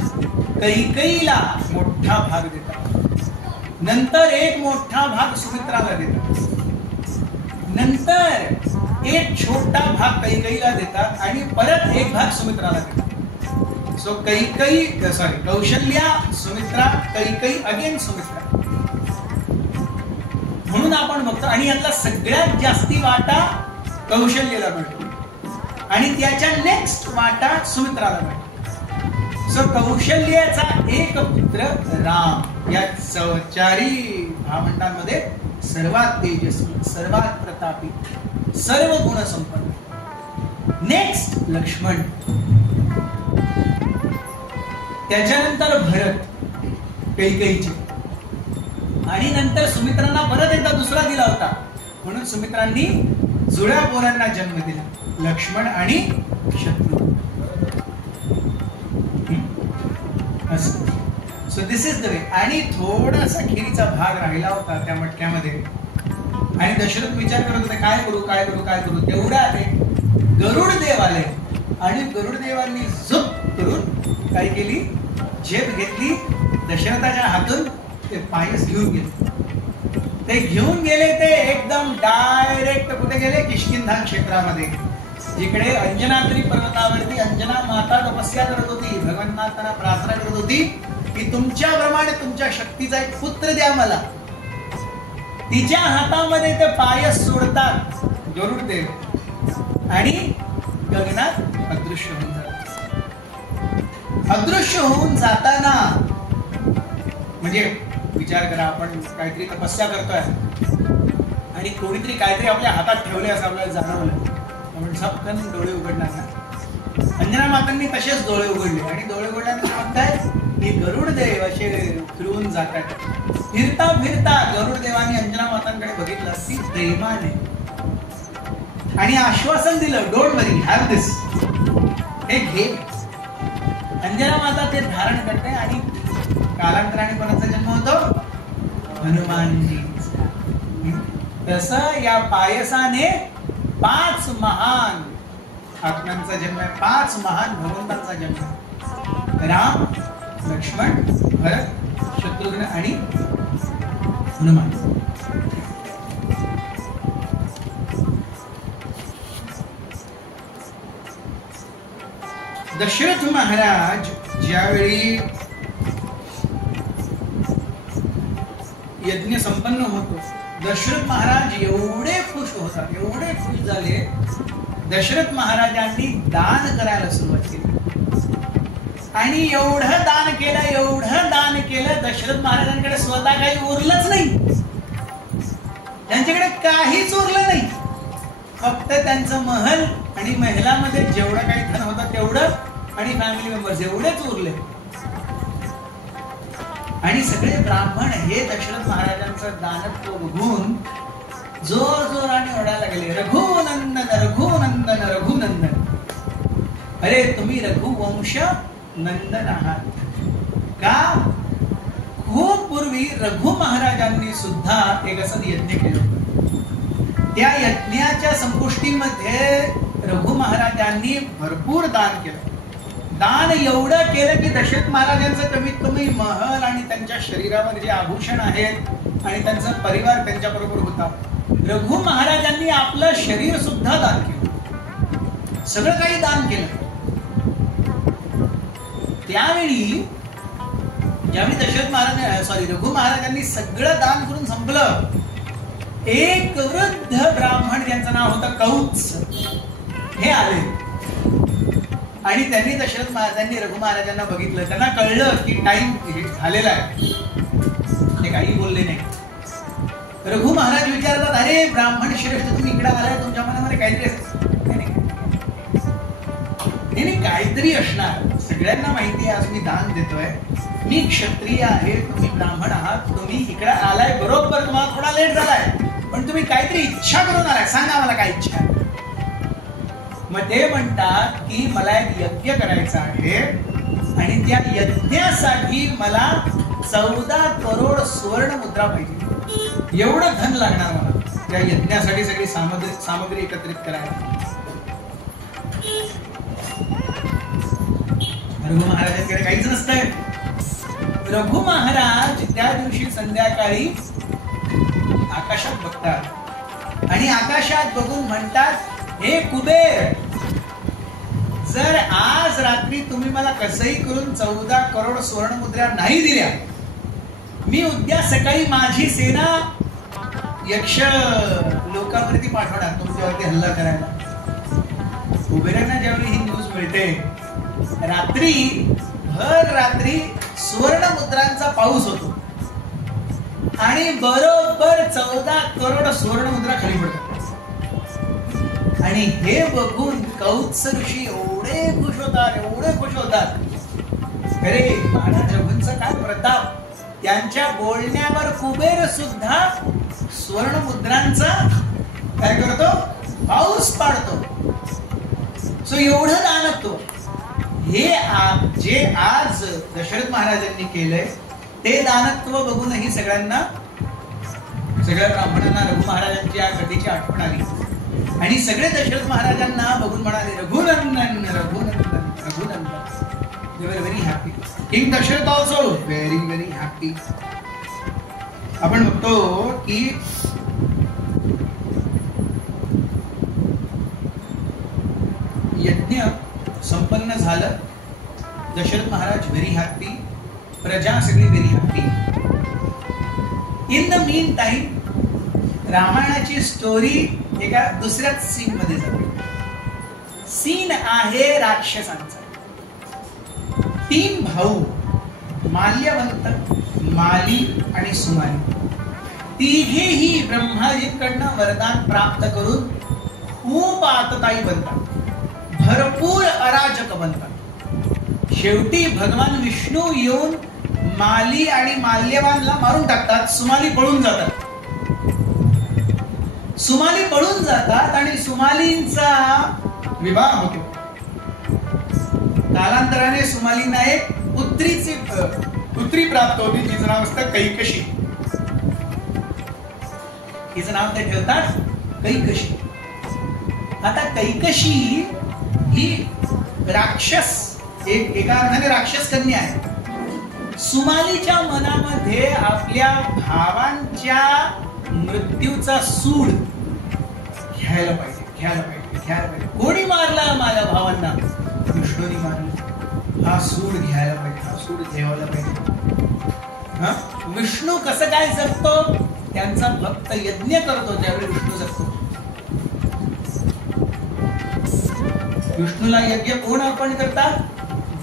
कैकेयीला मोठा भाग देतात, नंतर एक मोठा भाग सुमित्राला देतात, नंतर एक छोटा भाग कैकेयीला देतात आणि परत एक भाग सुमित्राला देतात. सो कौशल्या, सुमित्रा, कैकेयी, अगेन सुमित्रा. म्हणून आपण बघतो आणि यातला सगळ्यात जास्ती वाटा कौशल्याला मिळतो आणि त्याच्या नेक्स्ट वाटा सुमित्राला मिळतो. सो कौशल्याचा एक पुत्र राम या चारी भावंडांमध्ये सर्वात तेजस्वी, सर्वात प्रतापी, सर्व गुण संपन्न. नेक्स्ट लक्ष्मण, त्याच्यानंतर भरत कैकेयीचे, आणि नंतर सुमित्रांना परत एकदा दुसरा दिला होता म्हणून सुमित्रांनी जुळ्या पोरांना जन्म दिला, लक्ष्मण आणि Shatrughna. So this is the way. आणि थोडासा खिरीचा भाग राहिला होता त्या मटक्यामध्ये आणि दशरथ विचार करत होते काय करू काय करू काय करू. तेवढ्या आले गरुड देव आले आणि गरुड देवांनी झुप करून काय केली, झेप घेतली, दशरथाच्या हातून ते पायस घेऊन गेले. ते घेऊन गेले ते एकदम डायरेक्ट कुठे गेले? किष्किंधा क्षेत्रामध्ये, जिकडे अंजनाद्री पर्वतावरती अंजना माता तपस्या करत होती. भगवंतांना त्यांना प्रार्थना करत होती की तुमच्याप्रमाणे तुमच्या शक्तीचा एक पुत्र द्या मला. तिच्या हातामध्ये ते पायस सोडतात गरुड देव आणि गगनात अदृश्य होऊन जातात. अदृश्य होऊन जाताना म्हणजे विचार करा, आपण काहीतरी तपस्या करतोय आणि कोणीतरी काहीतरी आपल्या हातात ठेवले असं आपल्याला जाणवलं, आपण झपकन डोळे उघडणार ना. अंजना मातांनी तसेच डोळे उघडले आणि डोळे उघडल्यानंतर म्हणताय की गरुड देव असे फिरवून जातात. फिरता फिरता गरुड देवाने अंजना मातांकडे बघितलं ती प्रेमाने आणि आश्वासन दिलं, डोंट वरी, हॅव दिस, हे घे. अंजना माता ते धारण करते आणि कालांतराने कोणाचा जन्म होतो? हनुमानजींचा. तसं या पायसाने 5 महान आत्म्यांचा जन्म आहे, 5 महान भगवंतांचा जन्म आहे. राम, लक्ष्मण, भरत, शत्रुघ्न आणि हनुमान. दशरथ महाराज ज्यावेळी यज्ञ संपन्न होतो, दशरथ महाराज एवढे खुश होतात, एवढे खुश झाले, दशरथ महाराजांनी दान करायला सुरुवात केली. आणि एवढं दान केलं दशरथ महाराजांकडे स्वतः काही उरलंच नाही. त्यांच्याकडे काहीच उरलं नाही, फक्त त्यांचं महल आणि महलामध्ये जेवढं काही धन होतं तेवढं आणि फॅमिली मेंबर्स एवढेच उरले. आणि सगळे ब्राह्मण हे दशरथ महाराजांचं दानत्व बघून जोर जोराने ओरडायला लागले, रघुनंदन रघुनंदन रघुनंदन. अरे तुम्ही रघुवंश नंदन आहात का? खूप पूर्वी रघु महाराजांनी सुद्धा एक असं यज्ञ केलं होतं. त्या यज्ञाच्या संपुष्टीमध्ये रघु महाराजांनी भरपूर दान केलं. दान एवढं केलं की दशरथ महाराजांचं कमीत कमी महल आणि त्यांच्या शरीरावर जे आभूषण आहेत आणि त्यांचा परिवार त्यांच्या बरोबर होता. रघु महाराजांनी आपलं शरीर सुद्धा दान केलं, सगळं काही दान केलं. त्यावेळी ज्यावेळी रघु महाराजांनी सगळं दान करून संपलं, एक वृद्ध ब्राह्मण ज्यांचं नाव होतं कौत्स हे आले आणि त्यांनी दशरथ महाराजांनी रघु महाराजांना बघितलं. त्यांना कळलं की टाइम झालेला आहे, ते काही बोलले नाही. रघु महाराज विचारतात, अरे ब्राह्मण श्रेष्ठ तुम्ही इकडे आलाय, तुमच्या मनामध्ये काहीतरी हे काहीतरी असणार. सगळ्यांना माहिती आहे आज मी दान देतोय, मी क्षत्रिय आहे, तुम्ही ब्राह्मण आहात, तुम्ही इकडे आलाय बरोबर, तुम्हाला थोडा लेट झालाय, पण तुम्ही काहीतरी इच्छा करून आलाय, सांगा मला काय इच्छा आहे. मग ते म्हणतात की मला एक यज्ञ करायचा आहे आणि त्या यज्ञासाठी मला 14 करोड सुवर्ण मुद्रा पाहिजे. एवढं धन लागणार मला त्या यज्ञासाठी, सगळी सामग्री एकत्रित करायला. रघु महाराजांकडे काहीच नसतंय. रघु महाराज त्या दिवशी संध्याकाळी आकाशात बघतात आणि आकाशात बघून म्हणतात, हे कुबेर, जर आज रात्री तुम्ही मला कसंही करून 14 करोड सुवर्ण मुद्रा नाही दिल्या, मी उद्या सकाळी माझी सेना यक्ष लोकांवरती पाठवणार तुमच्यावरती हल्ला करायला. कुबेरांना ज्यावेळी ही न्यूज मिळते, रात्री भर रात्री सुवर्ण मुद्रांचा पाऊस होतो आणि बरोबर 14 करोड सुवर्ण मुद्रा खाली पडतात. आणि हे बघून कौत्स ऋषी एवढे खुश होतात, अरे महाराज रघूंचा काय प्रताप, त्यांच्या बोलण्यावर कुबेर सुद्धा सुवर्ण मुद्रांचा काय करतो, पाऊस पाडतो. सो एवढं दानत्व हे जे आज दशरथ महाराजांनी केलंय, ते दानत्व बघूनही सगळ्या ब्राह्मणांना रघु महाराजांची या कथेची आठवण आली आणि सगळे दशरथ महाराजांना बघून म्हणाले, Raghunandan Raghunandan Raghunandan. They were very happy. King Dasharatha also very very happy. आपण बघतो की यज्ञ संपन्न झालं, दशरथ महाराज व्हेरी हॅपी, प्रजा सगळी very happy. In the mean time रामायणाची स्टोरी एका दुसऱ्याच सीन मध्ये जाते. सीन आहे राक्षसांचा. 3 भाऊ माल्यवंत, माली आणि सुमाली, तिघेही ब्रह्माजींकडनं वरदान प्राप्त करून खूप आतताई बनतात, भरपूर अराजक बनतात. शेवटी भगवान विष्णू येऊन माली आणि माल्यवानला मारून टाकतात. सुमाली पळून जातात आणि सुमालींचा विवाह होतो. कालांतराने सुमालींना एक पुत्री प्राप्त होती, तिचं नाव असतं कैकशी. तिचं नाव ते ठेवतात कैकशी. आता कैकशी ही राक्षस, एका अर्थाने राक्षस कन्या आहे. सुमालीच्या मनामध्ये आपल्या भावांच्या मृत्यूचा सूड घ्यायला पाहिजे. कोणी मारला माझ्या भावांना? विष्णूने मारला. हा सूड घ्यायला पाहिजे, हा सूड ठेवायला पाहिजे. विष्णू कसं काय जगतो? त्यांचा भक्त यज्ञ करतो त्यावेळी विष्णू जगतो. विष्णूला यज्ञ कोण अर्पण करतात?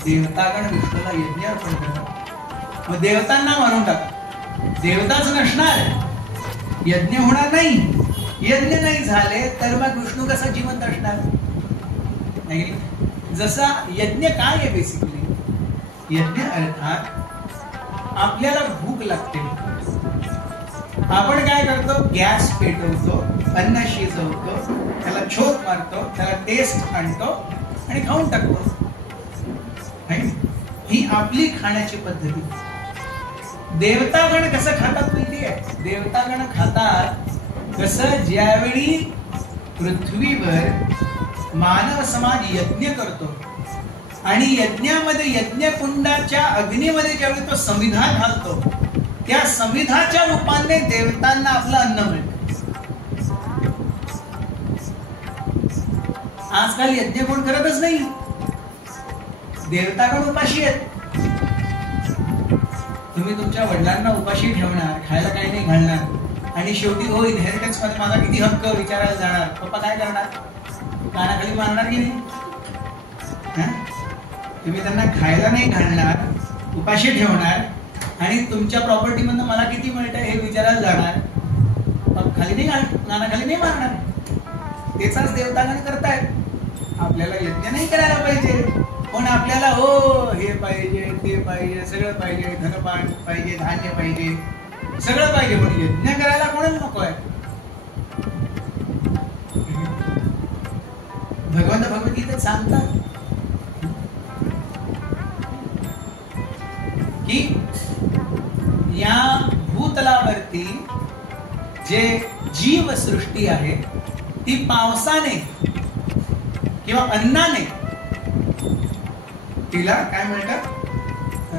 देवतागण विष्णूला यज्ञ अर्पण करतात. मग देवतांना मारून टाकतात. देवताच नसणार, यज्ञ होणार नाही. यज्ञ नाही झाले तर मग विष्णू कसा जिवंत असणार? नाही. जसा यज्ञ काय आहे बेसिकली, यज्ञ अर्थात आपल्याला भूक लागते, आपण काय करतो? गॅस पेटवतो, अन्न शिजवतो, त्याला छोक मारतो, त्याला टेस्ट आणतो आणि खाऊन टाकतो. ही आपली खाण्याची पद्धती. देवतागण कसं खातात माहिती आहे? देवतागण खातात कसं, ज्यावेळी पृथ्वीवर मानव समाज यज्ञ करतो आणि यज्ञामध्ये यज्ञकुंडाच्या अग्नीमध्ये ज्यावेळी तो समिधा घालतो, त्या समिधाच्या रूपाने देवतांना आपलं अन्न मिळतं. आजकाल यज्ञ कोण करतच नाही, देवतागण उपाशी आहेत. तुम्ही तुमच्या वडिलांना उपाशी ठेवणार, खायला काही नाही घालणार आणि शेवटी हो इनहेरिटन्स मध्ये माझा किती हक्क विचारायला जाणार. पप्पा काय करणार? कानाखाली मारणार की नाही? तुम्ही त्यांना खायला नाही घालणार, उपाशी ठेवणार आणि तुमच्या प्रॉपर्टी मधनं मला किती मिळतं हे विचारायला जाणार. मग खाली नाही घाल, कानाखाली नाही मारणार. तेच आज देवतागण करतायत. आपल्याला यज्ञ नाही करायला पाहिजे, पण आपल्याला हो हे पाहिजे, ते पाहिजे, सगळं पाहिजे, धनपान पाहिजे, धान्य पाहिजे, सगळं पाहिजे, पण यज्ञ करायला कोणाला नको आहे? भगवंत भगवद्गीतेत सांगतात की या भूतलावरती जे जीवसृष्टी आहे ती पावसाने किंवा अन्नाने तिला काय म्हणतात?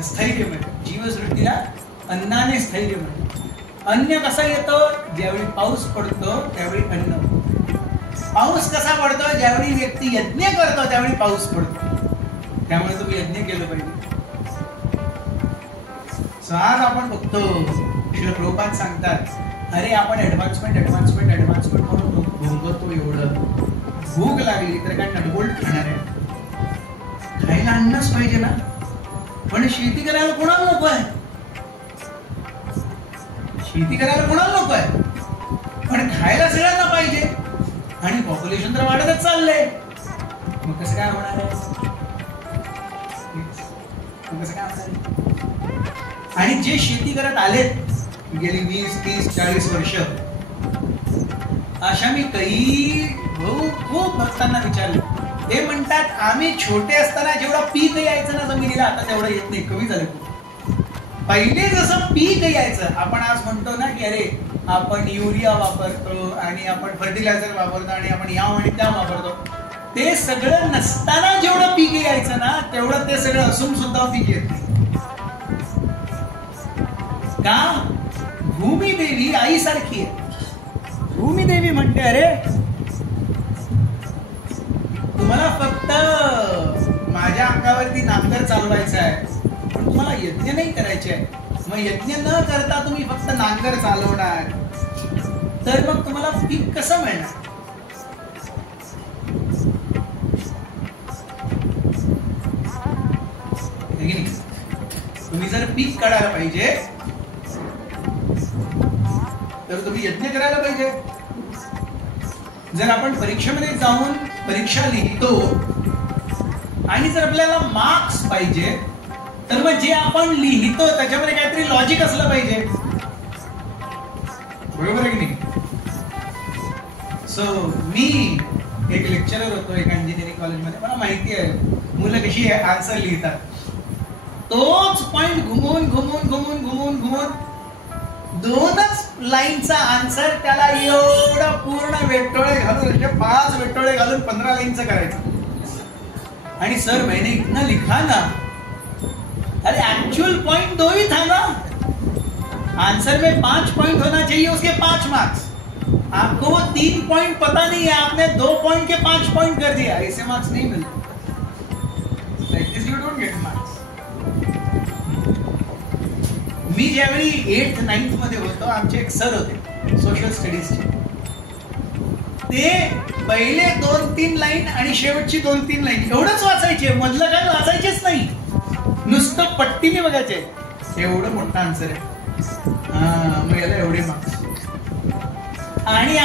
स्थैर्य म्हणतात. जीवसृष्टीला अन्नाने स्थैर्य म्हणतात. अन्न कसा येतो? ज्यावेळी पाऊस पडतो त्यावेळी अन्न. पाऊस कसा पडतो? ज्यावेळी व्यक्ती यज्ञ करतो त्यावेळी पाऊस पडतो. त्यामुळे तुम्ही यज्ञ केलं पाहिजे. आज आपण बघतो श्री प्रभुपाद सांगतात, अरे आपण ऍडव्हान्समेंट म्हणून भोगतो एवढं. भूक लागली तर काय नटबोल्ट खाणार आहे? खायला अन्नच पाहिजे ना. पण शेती करायला कोणाला नको आहे? शेती करायला कोणाला नको आहे? पण खायला सगळ्यांना पाहिजे. आणि पॉप्युलेशन तर वाढतच चाललंय. मग कसं काय होणार आहे? कसं काय होणार आहे? आणि जे शेती करत आलेत गेली 20, 30, 40 वर्ष, अशा मी काही खूप भक्तांना विचारलं. ते म्हणतात आम्ही छोटे असताना जेवढा पीक यायचं ना जमिनीला, आता तेवढं येत नाही, कमी झालं. पहिले जसं पीक यायचं, आपण आज म्हणतो ना की अरे आपण युरिया वापरतो आणि आपण फर्टिलायझर वापरतो आणि आपण या आणि त्या वापरतो. ते सगळं नसताना जेवढं पीक यायचं ना तेवढं ते सगळं असून सुद्धा पीक येत नाही. का? भूमी देवी आई सारखी आहे. भूमी देवी म्हणते अरे तुम्हाला फक्त माझ्या अंगावरती नांगर चालवायचा आहे, पण तुम्हाला यज्ञ नाही करायचे आहे. मग यज्ञ न करता तुम्ही फक्त नांगर चालवणार तर मग तुम्हाला पीक कसं मिळणार? तुम्ही जर पीक काढायला पाहिजे तर तुम्ही यज्ञ करायला पाहिजे. जर आपण परीक्षेमध्ये जाऊन परीक्षा लिहितो आणि जर आपल्याला मार्क्स पाहिजे तर मग जे आपण लिहितो त्याच्यामध्ये काहीतरी लॉजिक असलं पाहिजे. बरोबर आहे की नाही? सो मी एक लेक्चरर होतो एका इंजिनिअरिंग कॉलेजमध्ये. मला माहिती आहे मुलं कशी आन्सर लिहितात. तोच पॉइंट घुमून 2च लाईनचा आन्सर त्याला एवढा पूर्ण वेटोळे घालून 5 वेटोळे घालून 15 लाईनचं करायचं. आणि सर मैंने इतना लिखा ना. अरे एक्चुअल पॉइंट 2 ही था ना. आंसर में 5 पॉइंट होना चाहिए, उसके 5 मार्क्स. आपको वो 3 पॉइंट पता नहीं है, आपने 2 पॉइंट के 5 पॉइंट कर दिया. ऐसे मार्क्स नहीं मिलते. Like this you don't get marks. मी ज्यावेळी 8th 9th मध्ये होतो, आमचे एक सर होते सोशल स्टडीजचे. ते पहिले 2-3 लाईन आणि शेवटची 2-3 लाईन एवढंच वाचायचे. मधलं काय वाचायचेच नाही, नुसतं पट्टीने बघायचे. एवढं मोठं आन्सर आहे, मग याला एवढे मार्क्स. आणि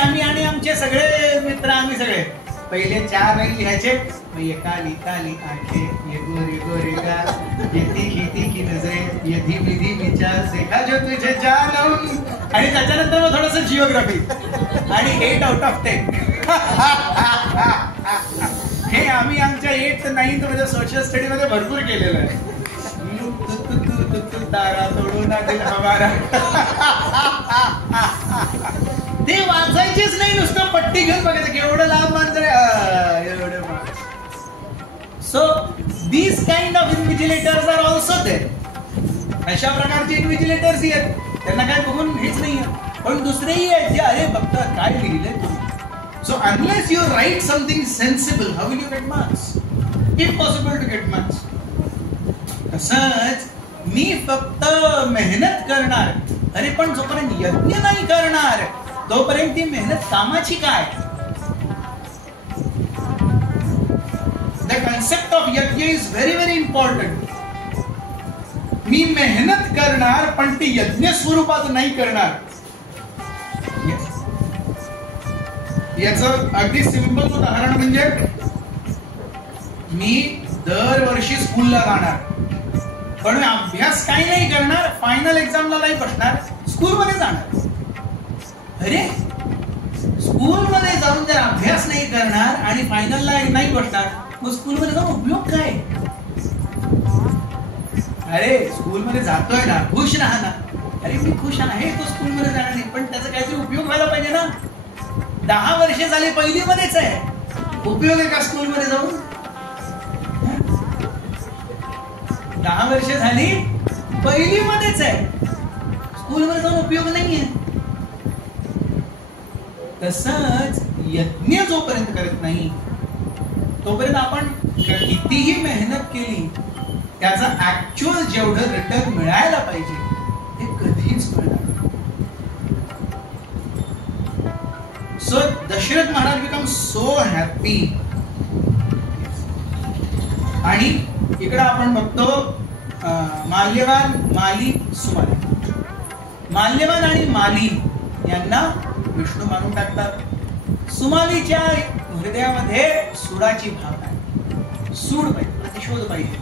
आमचे सगळे मित्र आम्ही सगळे पहिले 4 लाईन लिहायचे. ये काली काली आंखें, ये गोरे गोरे गाल, ये तीखी की नजरें, ये धीमी धीमी चाल, देखा जो तुझे जानम. आणि त्याच्यानंतर मग थोडंसं जिओग्राफी आणि 8 out of 10. हे आम्ही आमच्या 8th 9th मध्ये सोशल स्टडी मध्ये भरपूर केलेलं आहे. तारा तोडून दिल हमारा. ते वाचायचेच नाही, नुसतं पट्टी घेऊन बघायचं केवढं लांब मांजर आहे एवढं. So these kind of invigilators are also there. अशा प्रकारचे इन्व्हिजिलेटर्स आहेत, त्यांना काय बघून हेच नाही. पण दुसरेही आहेत जे अरे बघता काय लिहिलंय तुम्ही. So unless you write something sensible, how will you get marks? Impossible to get marks. तसंच मी फक्त मेहनत करणार, अरे पण जोपर्यंत यज्ञ नाही करणार तोपर्यंत ती मेहनत कामाची काय? The concept of yajna is very very important. मी मेहनत करणार पण ती यज्ञ स्वरूपात नाही करणार. याचं अगदी सिंपल उदाहरण म्हणजे मी दरवर्षी स्कूलला जाणार, पण मी अभ्यास काही नाही करणार, फायनल एक्झामला नाही बसणार, स्कूलमध्ये जाणार. अरे, स्कूलमध्ये जाऊन जर अभ्यास नाही करणार आणि फायनलला नाही बसणार, मग स्कूलमध्ये जाऊन उपयोग काय? अरे, स्कूलमध्ये जातोय ना, खुश राहा ना. अरे, मी खुश आहे तो स्कूलमध्ये जाणार नाही, पण त्याचा काहीतरी उपयोग व्हायला पाहिजे ना. 10 वर्षे झाली पहिलीमध्येच आहे, उपयोग आहे का स्कूलमध्ये जाऊन? 10 वर्षे झाली पहिलीमध्येच आहे, स्कूलमध्ये जाऊन उपयोग नाहीये. तसंच यज्ञ जोपर्यंत करत नाही तोपर्यंत आपण कितीही मेहनत केली त्याचा ऍक्च्युअल जेवढं रिटर्न मिळायला पाहिजे ते कधीच मिळणार. So Dasharath Maharaj become so happy. आणि इकडे आपण बघतो माल्यवान, माली, सुमाली. माल्यवान आणि माली यांना विष्णू मानून टाकतात. सुमालीच्या हृदयामध्ये सुडाची भावना आहे. सूड पाहिजे, प्रतिशोध पाहिजे.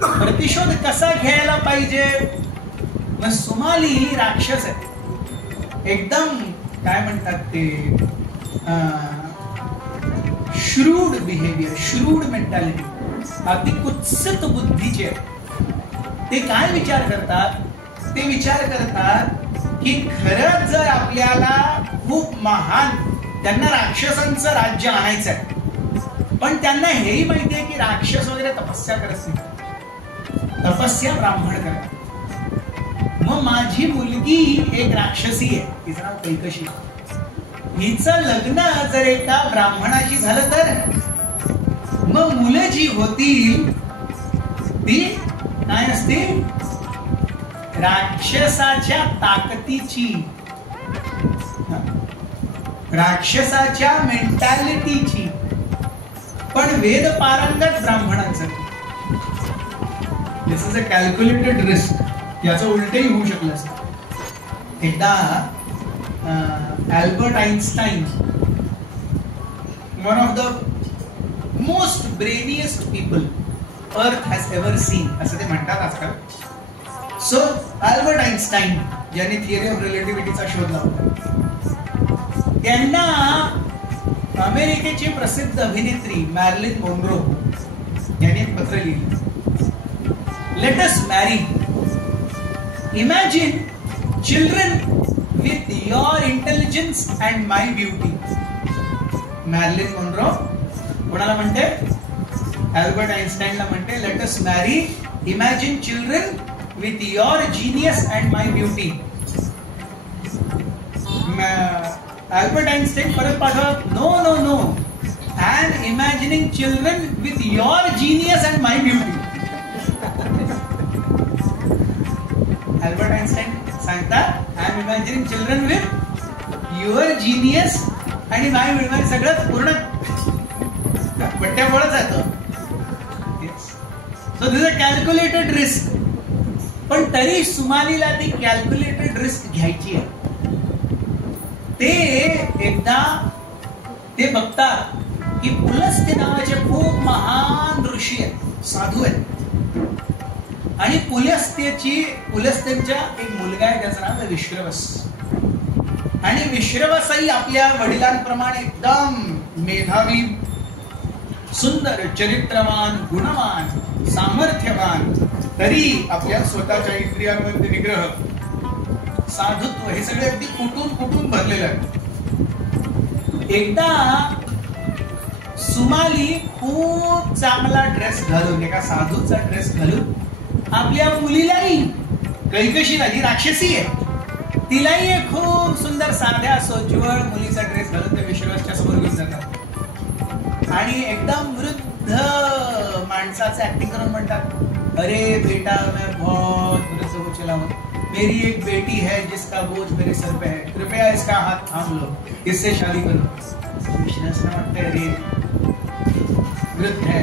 प्रतिशोध कसा घ्यायला पाहिजे? मग सुमाली राक्षस आहे, एकदम काय म्हणतात ते श्रूड बिहेवियर, श्रूड मेंटॅलिटी, अगदी कुत्सित बुद्धीचे. ते काय विचार करतात? ते विचार करतात की खरंच जर आपल्याला खूप महान, त्यांना राक्षसांचं राज्य आणायचं आहे, पण त्यांना हेही माहिती आहे की राक्षस वगैरे तपस्या करत नाही, तपस्या ब्राह्मण करतात. मग माझी मुलगी एक राक्षसी आहे, तिचं नाव कैकशी. हिचं लग्न जर एका ब्राह्मणाशी झालं तर मग मुलं जी होतील ती काय असतील? राक्षसाच्या ताकदीची, राक्षसाच्या मेंटॅलिटीची, पण वेद पारंगत ब्राह्मणांचं. This is a calculated risk. याचं उलटही होऊ शकलं असतं. एकदा Albert Einstein, one of the most brainiest people earth has ever seen, असं ते म्हणतात आजकाल. सो अल्बर्ट आइन्स्टाइन ज्यांनी थिअरी ऑफ रिलेटिव्हिटीचा शोध लावला, त्यांना अमेरिकेची प्रसिद्ध अभिनेत्री मॅरिलिन मोनरो यांनी एक पत्र लिहिलं. Let us marry, imagine children with your intelligence and my beauty. Marilyn Monroe कोणाला म्हणते? अल्बर्ट आइन्स्टाइनला म्हणते, let us marry, imagine children with your genius and my beauty. Albert Einstein परत पाठवत, no no no, I am imagining children with your genius and my beauty. Albert Einstein सांगतात, I am imagining children with your genius आणि my beauty. सगळं पूर्ण पट्ट्याबोळच आहे तो. So this is a calculated risk. पण तरी सुमालीला ती कॅल्क्युलेटेड रिस्क घ्यायची आहे. ते एकदा ते बघतात की पुलस्त्य नावाचे खूप महान ऋषी आहेत, साधू आहेत, आणि पुलस्त्यांच्या एक मुलगा आहे, त्याचं नाव आहे विश्रवस. आणि विश्रवसही आपल्या वडिलांप्रमाणे एकदम मेधावी, सुंदर, चरित्रवान, गुणवान, सामर्थ्यवान, तरी आपल्या स्वतःच्या इंद्रियांमध्ये निग्रह, साधुत्व हे सगळे अगदी कुटून भरलेलं आहे. एकदा सुमाली खूप चांगला ड्रेस घालून, एका साधूचा ड्रेस घालून आपल्या मुलीलाही, कैकशीला, ही राक्षसी आहे, तिलाही एक खूप सुंदर साध्या सोज्वळ मुलीचा ड्रेस घालून ते विश्वासच्या समोर घेऊन जातात. आणि एकदम वृद्ध माणसाचं ऍक्टिंग करून म्हणतात, अरे बेटा, मैं बहुत बुरे से वो चला हूँ, मेरी एक बेटी है जिसका बोझ मेरे सर पे है, कृपया इसका हाथ थाम लो, इससे शादी करो. विश्वासना वाटते, अरे वृद्ध है,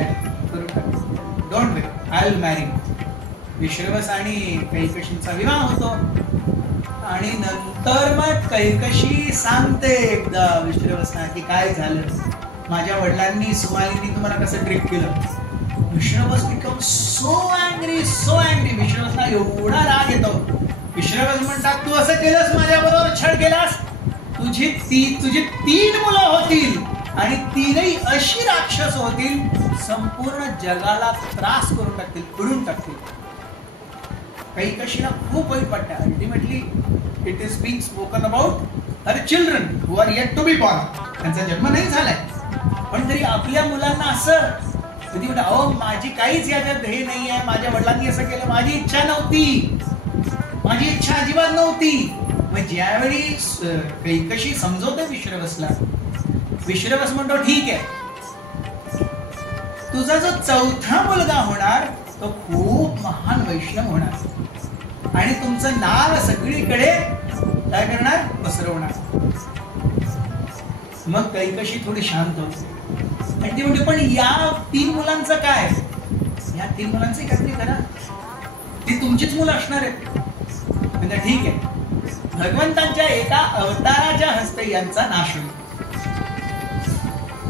डोंट वे, आई विल मॅरी. विश्रवस आणि कैकशींचा विवाह होतो. आणि नंतर मग कैकशी सांगते एकदा विश्रवसना की काय झालं, माझ्या वडिलांनी, सुमालींनी तुम्हाला कसं ट्रिक केलं. विश्रवस बिकम सो अँग्री. विश्रवसला एवढा राग येतो. विश्रवस म्हणतात, तू असं केलंस, माझ्याबरोबर छळ केलास, तुझी 3 मुलं होतील आणि 3ही अशी राक्षस होतील, संपूर्ण जगाला त्रास करून टाकतील, उडून टाकतील. कैकशीला खूप वाईट वाटतं. Ultimately it is being spoken about her children who are yet to be born. त्यांचा जन्म नाही झालाय, पण तरी आपल्या मुलांना असं कधी म्हणतात, अहो माझी काहीच याच्यात हे नाही आहे, माझ्या वडिलांनी असं केलं, माझी इच्छा नव्हती, माझी इच्छा अजिबात नव्हती. मग ज्यावेळी कैकशी समजवते विश्रवसला, विश्रवस म्हणतो, ठीक आहे, तुझा जो 4था मुलगा होणार तो खूप महान वैष्णव होणार आणि तुमचं नाव सगळीकडे काय करणार, पसरवणार. मग कैकशी थोडी शांत होते आणि ती म्हणते, पण या 3 मुलांचं काय, या 3 मुलांचं काहीतरी करा, ती तुमचीच मुलं असणार आहेत. म्हणजे ठीक आहे, भगवंतांच्या एका अवताराच्या हस्ते यांचा नाश होईल.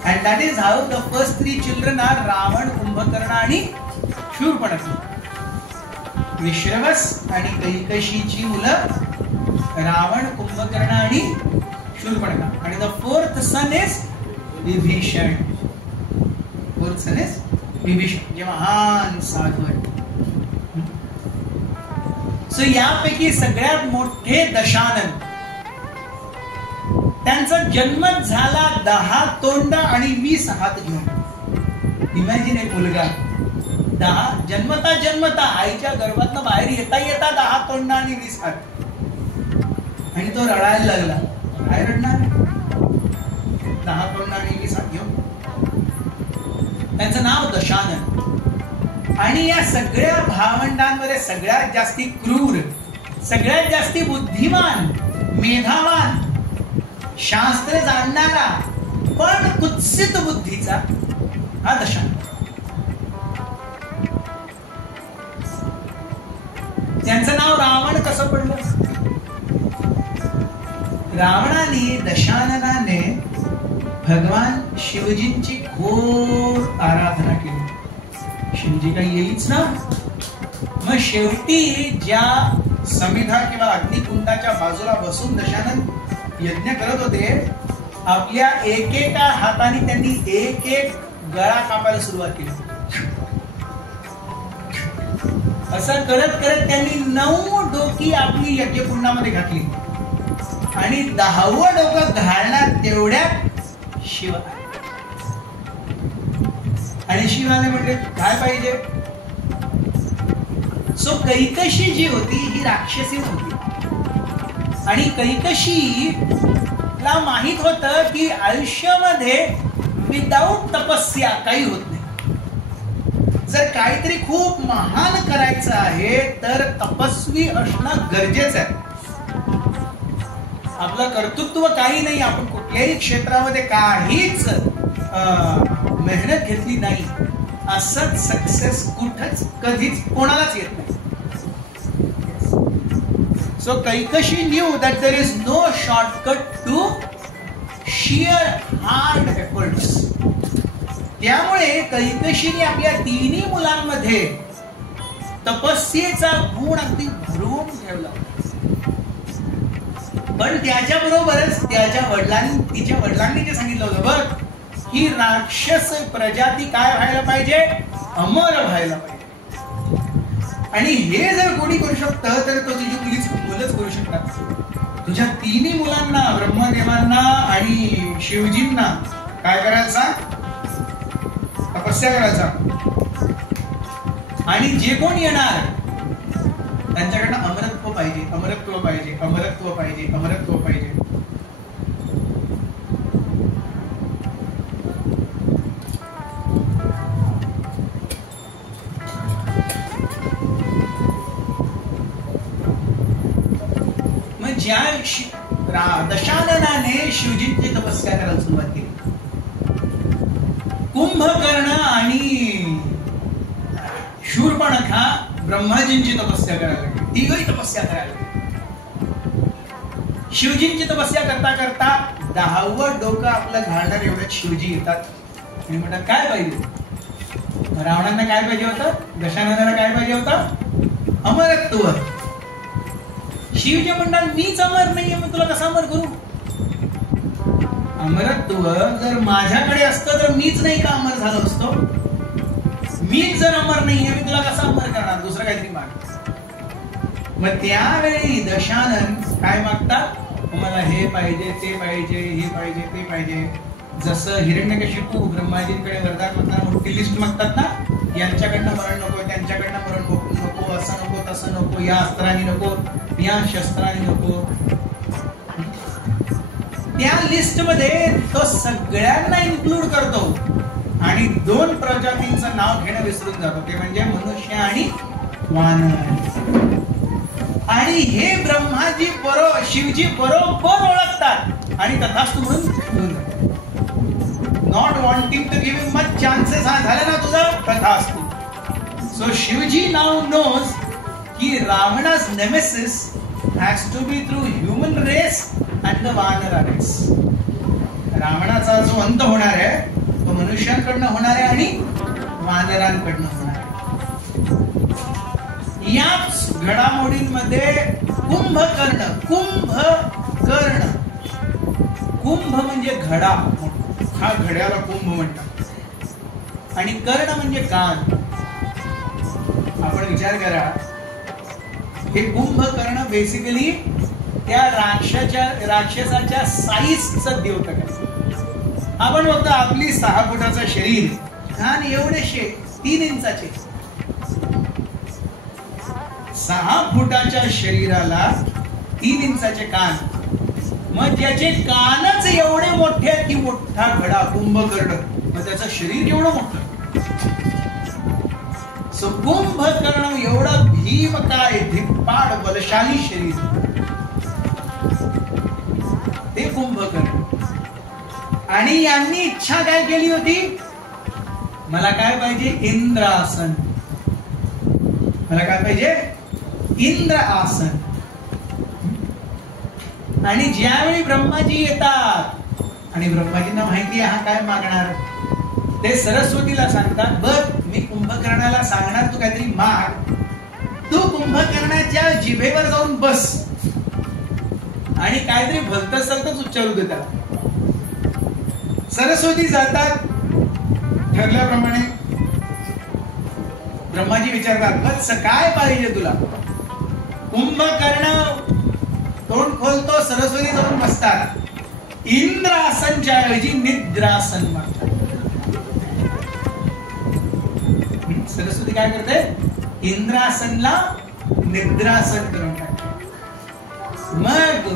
And that is how the first 3 children are Ravan, Kumbhakarna आणि शूर्पणखा. विश्रवस आणि कैकशीची मुलं रावण, कुंभकर्ण आणि शूर्पणखा. आणि the 4th son is Vibhishan. 4th son is Vibhishan, जे महान साधू आहे. सो यापैकी सगळ्यात मोठे दशानन, त्यांचा जन्म झाला 10 तोंड आणि 20 हात घेऊन. इमॅजिन, एक मुलगा 10 जन्मता आईच्या गर्भातनं बाहेर येता 10 तोंड आणि 20 हात, आणि तो रडायला लागला. काय रडणार, 10 तोंड आणि 20 हात घेऊन. त्यांचं नाव दशानन. आणि या सगळ्या भावंडांमध्ये सगळ्यात जास्ती क्रूर, सगळ्यात जास्ती बुद्धिमान, मेधावान, शास्त्र जाणणारा पण कुत्सित बुद्धीचा हा दशानन. त्यांचं नाव रावण कसं पडलं? रावणाने, दशाननाने भगवान शिवजींची घोर आराधना केली. शिवजी काही येईच ना. मग शेवटी ज्या समिधा किंवा अग्निकुंडाच्या बाजूला बसून दशानन यज्ञ करत होते, आपल्या एकेका हाताने त्यांनी एक गळा कापायला सुरुवात केली. असं करत करत त्यांनी 9 डोकी आपली यज्ञकुंडामध्ये घातली आणि 10वं डोकं घालणार तेवढ्यात शिव आले. आणि शिवाने म्हटले, काय पाहिजे? सो कैकशी जी होती ही राक्षसी नव्हती, आणि कैकशीला माहित होतं की आयुष्यामध्ये विदाऊट तपस्या काही होत नाही. जर काहीतरी खूप महान करायचं आहे तर तपस्वी असणं गरजेचं आहे. आपलं कर्तृत्व काही नाही, आपण कुठल्याही क्षेत्रामध्ये काहीच मेहनत घेतली नाही, असंच सक्सेस कुठंच कधीच कोणालाच येत नाही. So Kaikashi knew that there is no shortcut to sheer hard efforts. त्यामुळे कैकशीने आपल्या 3 मुलांमध्ये तपस्येचा गुण अगदी भरून ठेवला. पण त्याच्याबरोबरच तिच्या वडिलांनी जे सांगितलं होतं, बघ, ही राक्षस प्रजाती काय व्हायला पाहिजे, अमर व्हायला पाहिजे. आणि हे जर कोणी करू शकतं तर तो तुझी मुलंच करू शकतात. तुझ्या 3 मुलांना, ब्रह्मदेवांना आणि शिवजींना काय करायचा, तपस्या करायचा. आणि जे कोण येणार त्यांच्याकडनं अमरत्व पाहिजे, अमरत्व पाहिजे, अमरत्व पाहिजे, अमरत्व पाहिजे. मग ज्या दशाननाने शिवजींची तपस्या करायला सुरुवात केली, कुंभकर्ण आणि शूर्पणखा ब्रह्माजींची तपस्या करायला लागली. 3ही तपस्या करायला लागली. शिवजींची तपस्या करता करता 10वं डोकं आपलं घालणार एवढ्यात शिवजी येतात आणि म्हणतात, काय पाहिजे? रावणांना काय पाहिजे होतं? दशाननाला काय पाहिजे होतं? अमरत्व. शिवजी म्हणतात मीच अमर नाहीये, मग तुला कसं अमर करू? अमरत्व जर माझ्याकडे असतं तर मीच नाही का अमर झालो असतो? मीच जर अमर नाहीये, मी तुला कसं अमर करणार? दुसरं काहीतरी माग. मग त्यावेळी दशानन काय मागतात? मला हे पाहिजे, ते पाहिजे, हे पाहिजे, ते पाहिजे. जसं हिरण्यकशिपू ब्रह्माजींकडे वरदान मागताना मोठी लिस्ट मागतात ना, यांच्याकडनं मरण नको, त्यांच्याकडनं मरण नको, असं नको, तसं नको, या अस्त्राने नको, या शस्त्राने नको. त्या लिस्ट मध्ये तो सगळ्यांना इन्क्लूड करतो आणि 2 प्रजातींचं नाव घेणं विसरून जातो, ते म्हणजे मनुष्य आणि वानर. आणि हे ब्रह्माजी शिवजी बरोबर ओळखतात आणि तथास्तु म्हणून not wanting to give much chances. हा झाला ना तुझा, तथास्तु. सो शिवजी नाउ नोज की रावणास nemesis has to be through human race and the vanar race. रावणाचा जो अंत होणार आहे तो मनुष्यांकडनं होणार आहे आणि वानरांकडनं होणार आहे. याच घडामोडींमध्ये कुंभकर्ण कुंभ म्हणजे घडा, हा घड्याला कुंभ म्हणतात, आणि कर्ण म्हणजे कान. आपण विचार करा, हे कुंभकर्ण बेसिकली त्या राक्षसाच्या साईजचं द्योतक आहे. आपण बघतो आपली 6 फुटाचं शरीर, कान एवढेशे 3 इंचाचे. 6 फुटाच्या शरीराला 3 इंचाचे कान, मग ज्याचे कानच एवढे मोठे आहेत की मोठा घडा कुंभकर्ण, मग त्याचं शरीर एवढं मोठं. सो कुंभकर्ण एवढा भीमकाय धिप्पाड बलशाली शरीर, ते कुंभकर्ण. आणि यांनी इच्छा काय केली होती? मला काय पाहिजे? इंद्रासन. मला काय पाहिजे? इंद्र आसन. आणि ज्यावेळी ब्रह्माजी येतात आणि ब्रह्माजींना माहिती आहे हा काय मागणार, ते सरस्वतीला सांगतात, बघ मी कुंभकर्णाला सांगणार तू काहीतरी माग, तू कुंभकर्णाच्या जिभेवर जाऊन बस आणि काहीतरी भलतच सलतच उच्चारू देतात. सरस्वती जातात, ठरल्याप्रमाणे ब्रह्माजी विचारतात, वत्स काय पाहिजे तुला? कुंभकर्ण तोंड खोलतो, सरस्वती जाऊन बसतात. इंद्रासनच्या ऐवजी निद्रासन मागतात. सरस्वती काय करते? इंद्रासनला निद्रासन करून टाकते. मग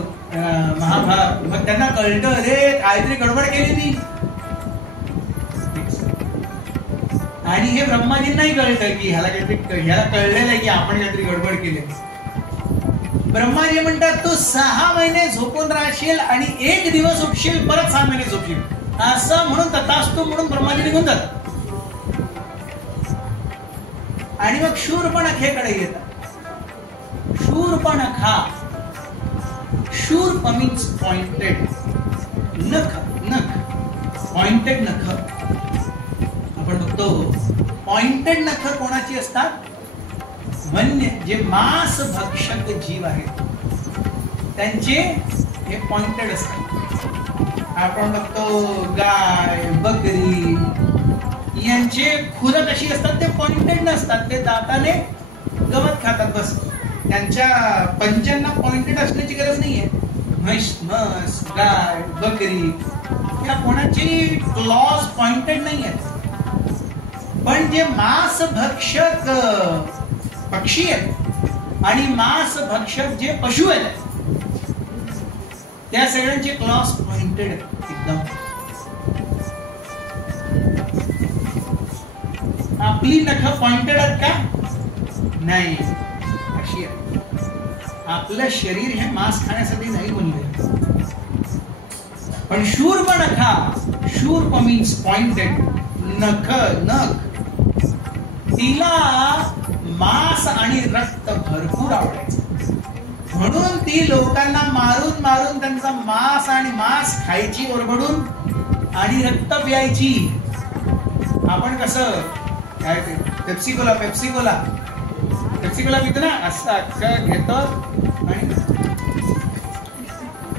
मग त्यांना कळतं, अरे काहीतरी गडबड केली मी. आणि हे ब्रह्माजींनाही कळतं की ह्याला कळलेलं आहे की आपण काहीतरी गडबड केली. ब्रह्माजी म्हणतात, तू 6 महिने झोपून राहशील आणि 1 दिवस उठशील, परत 6 महिने झोपशील, असं म्हणून तथास्तु म्हणून ब्रह्माजी निघून जातात. आणि मग शूर्पणखेकडे येतात. शूर्पणखा, शूर्प मीन्स पॉइंटेड, नख, पॉइंटेड नख. आपण बघतो पॉइंटेड नख कोणाची असतात? वन्य जे मांस भक्षक जीव आहेत त्यांचे हे पॉइंटेड असतात. आपण बघतो गाय, बकरी यांचे खुर कशी असतात? ते पॉइंटेड नसतात, ते दाताने गवत खातात बस. त्यांच्या पंचांना पॉइंटेड असण्याची गरज नाहीये. म्हैस, गाय, बकरी या कोणाची क्लॉज पॉइंटेड नाही आहेत. पण जे मांस भक्षक पक्षी आहेत आणि मांस भक्षक जे पशु आहेत त्या सगळ्यांचे क्लॉज पॉइंटेड एकदम. आपली नख पॉइंटेड आहेत का? नाही, अशी आहे. आपलं शरीर हे मांस खाण्यासाठी नाही बनले. पण शूर्पणखा, शूर्प मीन्स पॉइंटेड, नख, तिला मांस आणि रक्त भरपूर आवडायचं, म्हणून ती लोकांना मारून मारून त्यांचा मांस खायची ओरबडून आणि रक्त प्यायची. आपण कसं काय ते पेप्सिकोला पितो ना, असं अख्खं घेतो. आणि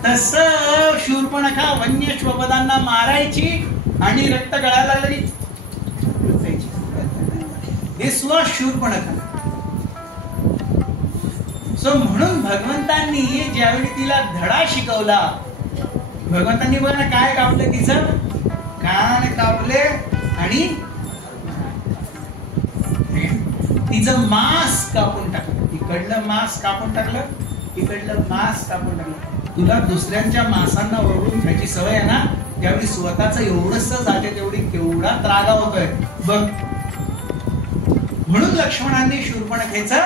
तसं शूर्पणखा वन्य श्वपदांना मारायची आणि रक्त गळायला लागली दिस वॉज शूर्पणखा. सो म्हणून भगवंतांनी ज्यावेळी तिला धडा शिकवला, भगवंतांनी बघा ना काय कापलं, तिचं कान कापले आणि तिचं मांस कापून टाकलं. इकडलं मांस कापून टाकलं, इकडलं मांस कापून टाकलं. तुला दुसऱ्यांच्या मांसांना ओरडून खायची सवय आहे ना, त्यावेळी स्वतःच एवढंच जाते तेवढी केवढा त्रागा होतोय बघ. म्हणून लक्ष्मणांनी शूर्पणखेचं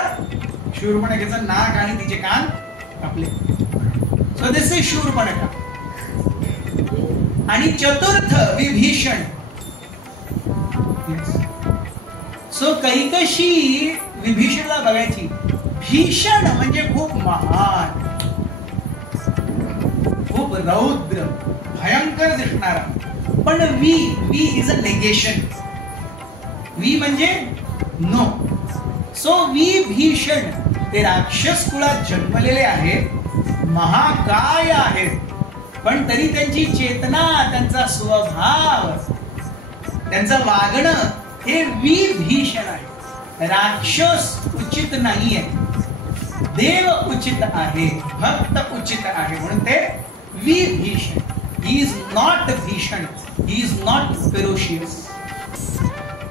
नाक आणि तिचे कान कापले. So this is Shurpanakha. आणि चतुर्थ विभीषण. सो कैकशी विभीषणला बघायची. भीषण म्हणजे खूप महान, खूप रौद्र भयंकर दिसणारा. पण वी इज अ नेगेशन. वी म्हणजे नो. सो विभीषण ते राक्षस कुळात जन्मलेले आहेत, महाकाय आहेत, पण तरी त्यांची चेतना, त्यांचा स्वभाव, त्यांचं वागणं हे विभीषण आहे. राक्षस उचित नाहीये, देव उचित आहे, भक्त उचित आहे, म्हणून ते विभीषण. ही इज नॉट भीषण, he is not ferocious.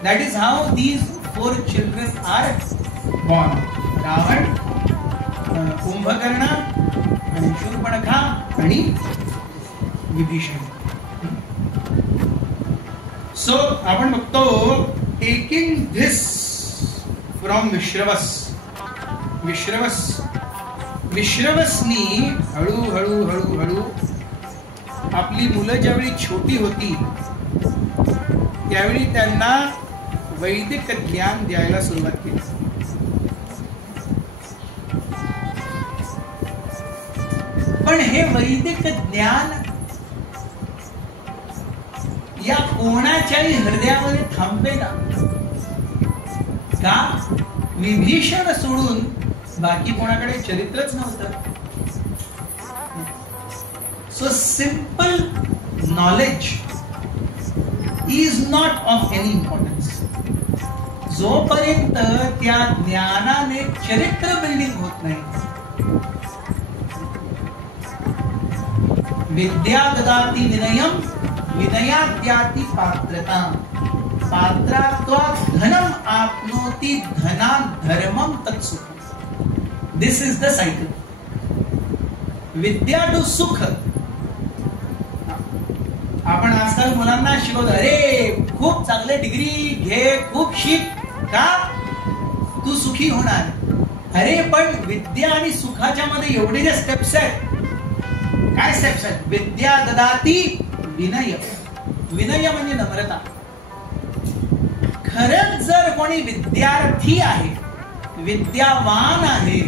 That is how these 4 children are born. Ravan, Kumbhakarna आणि शूर्पणखा आणि विभीषण. सो आपण बघतो टेकिंग धिस फ्रॉम विश्रवसनी हळू आपली मुलं ज्यावेळी छोटी होती त्यावेळी त्यांना वैदिक ज्ञान द्यायला सुरुवात केली. पण हे वैदिक ज्ञान या कोणाच्याही हृदयामध्ये थांबे ना. का? विभीषण सोडून बाकी कोणाकडे चरित्रच नव्हतं. So simple knowledge is not of any importance. जोपर्यंत त्या ज्ञानाने चरित्र बिल्डिंग होत नाही. विद्या ददाति विनयम, विनयाद्याति पात्रता, पात्रात्वात् धनम आपनोति, धनात् धर्मम तत्सुखम. This is the cycle. विद्या टू सुख. आपण आजकाल मुलांना शिकवतो, अरे खूप चांगले डिग्री घे, खूप शिक, का तू सुखी होणार. अरे पण विद्या आणि सुखाच्या मध्ये एवढे जे स्टेप्स आहेत. काय स्टेप्स आहेत? विद्या ददाति विनय. विनय म्हणजे नम्रता. खरंच जर कोणी विद्यार्थी आहे, विद्यावान आहे,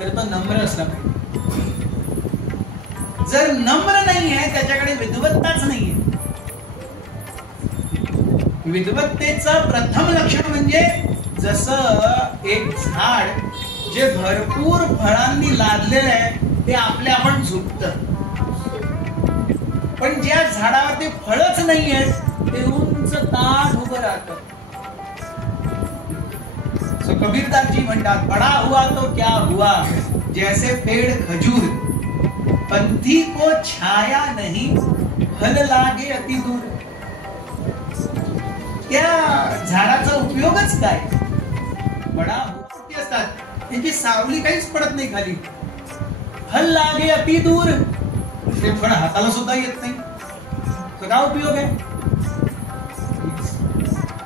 तर तो नम्र असला पाहिजे. जर नम्र नाही आहे, त्याच्याकडे विद्वत्ताच नाहीये. विद्वत्तेचं प्रथम लक्षण म्हणजे जसं एक झाड जे भरपूर फळांनी लादलेलं आहे ते आपल्या आपण झुकतं, पण ज्या झाडावर ते फळच नाही आहेत ते उंच ताठ उभं राहतं. सो कबीरदासजी म्हणतात, बडा हुआ तो क्या हुआ, जैसे पेड़ खजूर, पंथी को छाया नहीं, फल लागे अति दूर. त्या झाडाचा उपयोगच काय? बडा हुआ असतात, त्यांची सावली काहीच पडत नाही खाली. फल लागे अति दूर, ते फळ हाताला सुद्धा येत नाही. तर काय उपयोग आहे?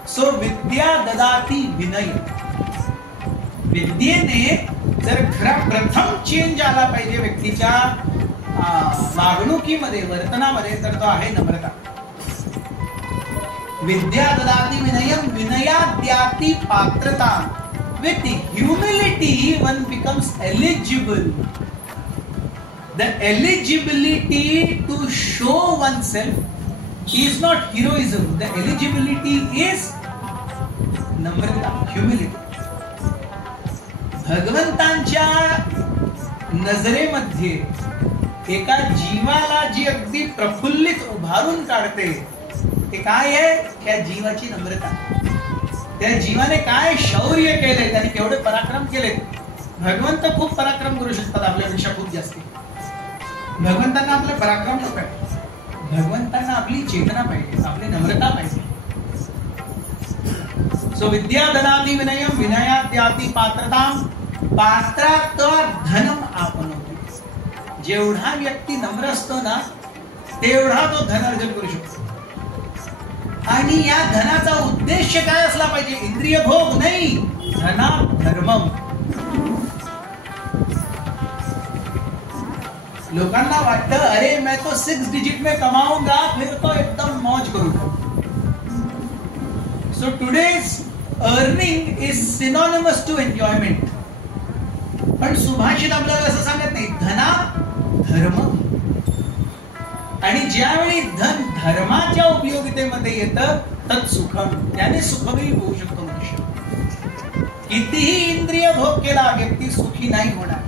सो विद्या ददाति विनय. विद्येने जर खरा प्रथम चेंज आला पाहिजे व्यक्तीच्या वागणुकीमध्ये, वर्तनामध्ये, तर तो आहे नम्रता. विद्या ददाति विनयम, विनयाद्याति पात्रता. With humility one becomes eligible. The eligibility to show oneself is not heroism. The eligibility is namrata, humility. भगवंतांच्या नजरेमध्ये एका जीवाला जी अगदी प्रफुल्लित उभारून काढते ते काय आहे? त्या जीवाची नम्रता. त्या जीवाने काय शौर्य केले, त्याने केवढे पराक्रम केले. भगवंत खूप पराक्रम करू शकतात आपल्यापेक्षा खूप जास्त. भगवंतांना आपलं पराक्रम नको आहे, भगवंतांना आपली चेतना पाहिजे, आपली नम्रता पाहिजे. सो विद्या धनादि विनयम विनयाद्याति पात्रताम पात्रात्वा धनम आपनोति. जेवढा व्यक्ती नम्र असतो ना तेवढा तो धन अर्जन करू शकतो. आणि या धनाचा उद्देश काय असला पाहिजे? इंद्रिय भोग नाही, धना धर्मम. लोकांना वाटतं अरे मैं तो 6 डिजिट में कमाऊंगा फिर तो एकदम मौज करूंगा. So today's earning is synonymous to enjoyment. पण सुभाषित आपल्याला असं सांगत नाही, धना धर्म. आणि ज्यावेळी धन धर्माच्या उपयोगितेमध्ये येतं तत् सुखम, त्याने सुखही होऊ शकतो मनुष्य. कितीही इंद्रिय भोग केला व्यक्ती सुखी नाही होणार.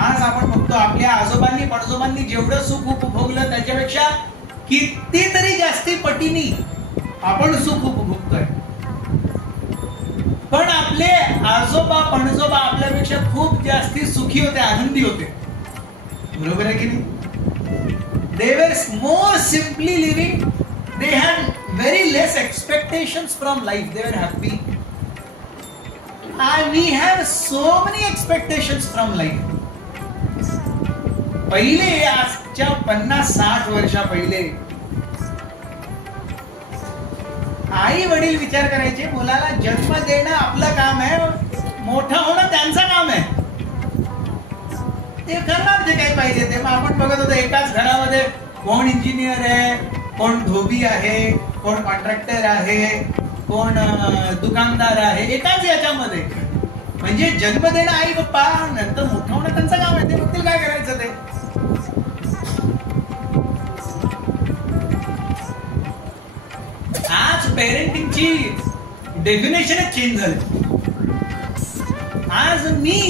आज आपण बघतो आपल्या आजोबांनी पणजोबांनी जेवढं सुख उपभोगलं त्याच्यापेक्षा कितीतरी जास्ती पटीनी आपण सुख उपभोगतोय. पण आपले आजोबा पणजोबा आपल्यापेक्षा खूप जास्ती सुखी होते, आनंदी होते. बरोबर आहे की नाही? They were more simply living. They had very less expectations from life. They were happy. And we have so many expectations from life. पहिले आजच्या 50-60 वर्षा पहिले आई वडील विचार करायचे मुलाला जन्म देणं आपलं काम आहे, मोठं होणं त्यांचं काम आहे. ते करणार जे काही पाहिजे ते. मग आपण बघत होतो एकाच घरामध्ये कोण इंजिनियर आहे, कोण धोबी आहे, कोण कॉन्ट्रॅक्टर आहे, कोण दुकानदार आहे, एकाच याच्यामध्ये. म्हणजे जन्म देणं आई बाप्पा, नंतर मोठं होणं त्यांचं काम आहे, ते बघतील काय करायचं ते. आज पेरेंटिंगची डेफिनेशनच चेंज झाली. आज मी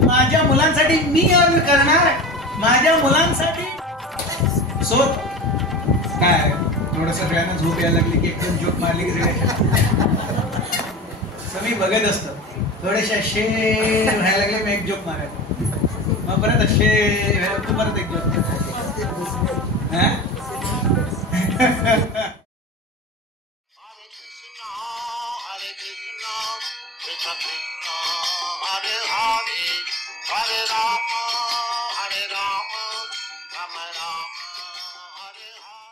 माझ्या मुलांसाठी मी अर्न करणार, माझ्या मुलांसाठी. सो काय थोडंसं वेळानं झोप यायला लागली की एकदम जोक मारली की मी बघत असतो. थोडेसे असे व्हायला लागले मी एक जोक मारायला, मग परत असे तू परत एक joke. Hare Rama, Hare Rama, Rama Rama, Hare Hare.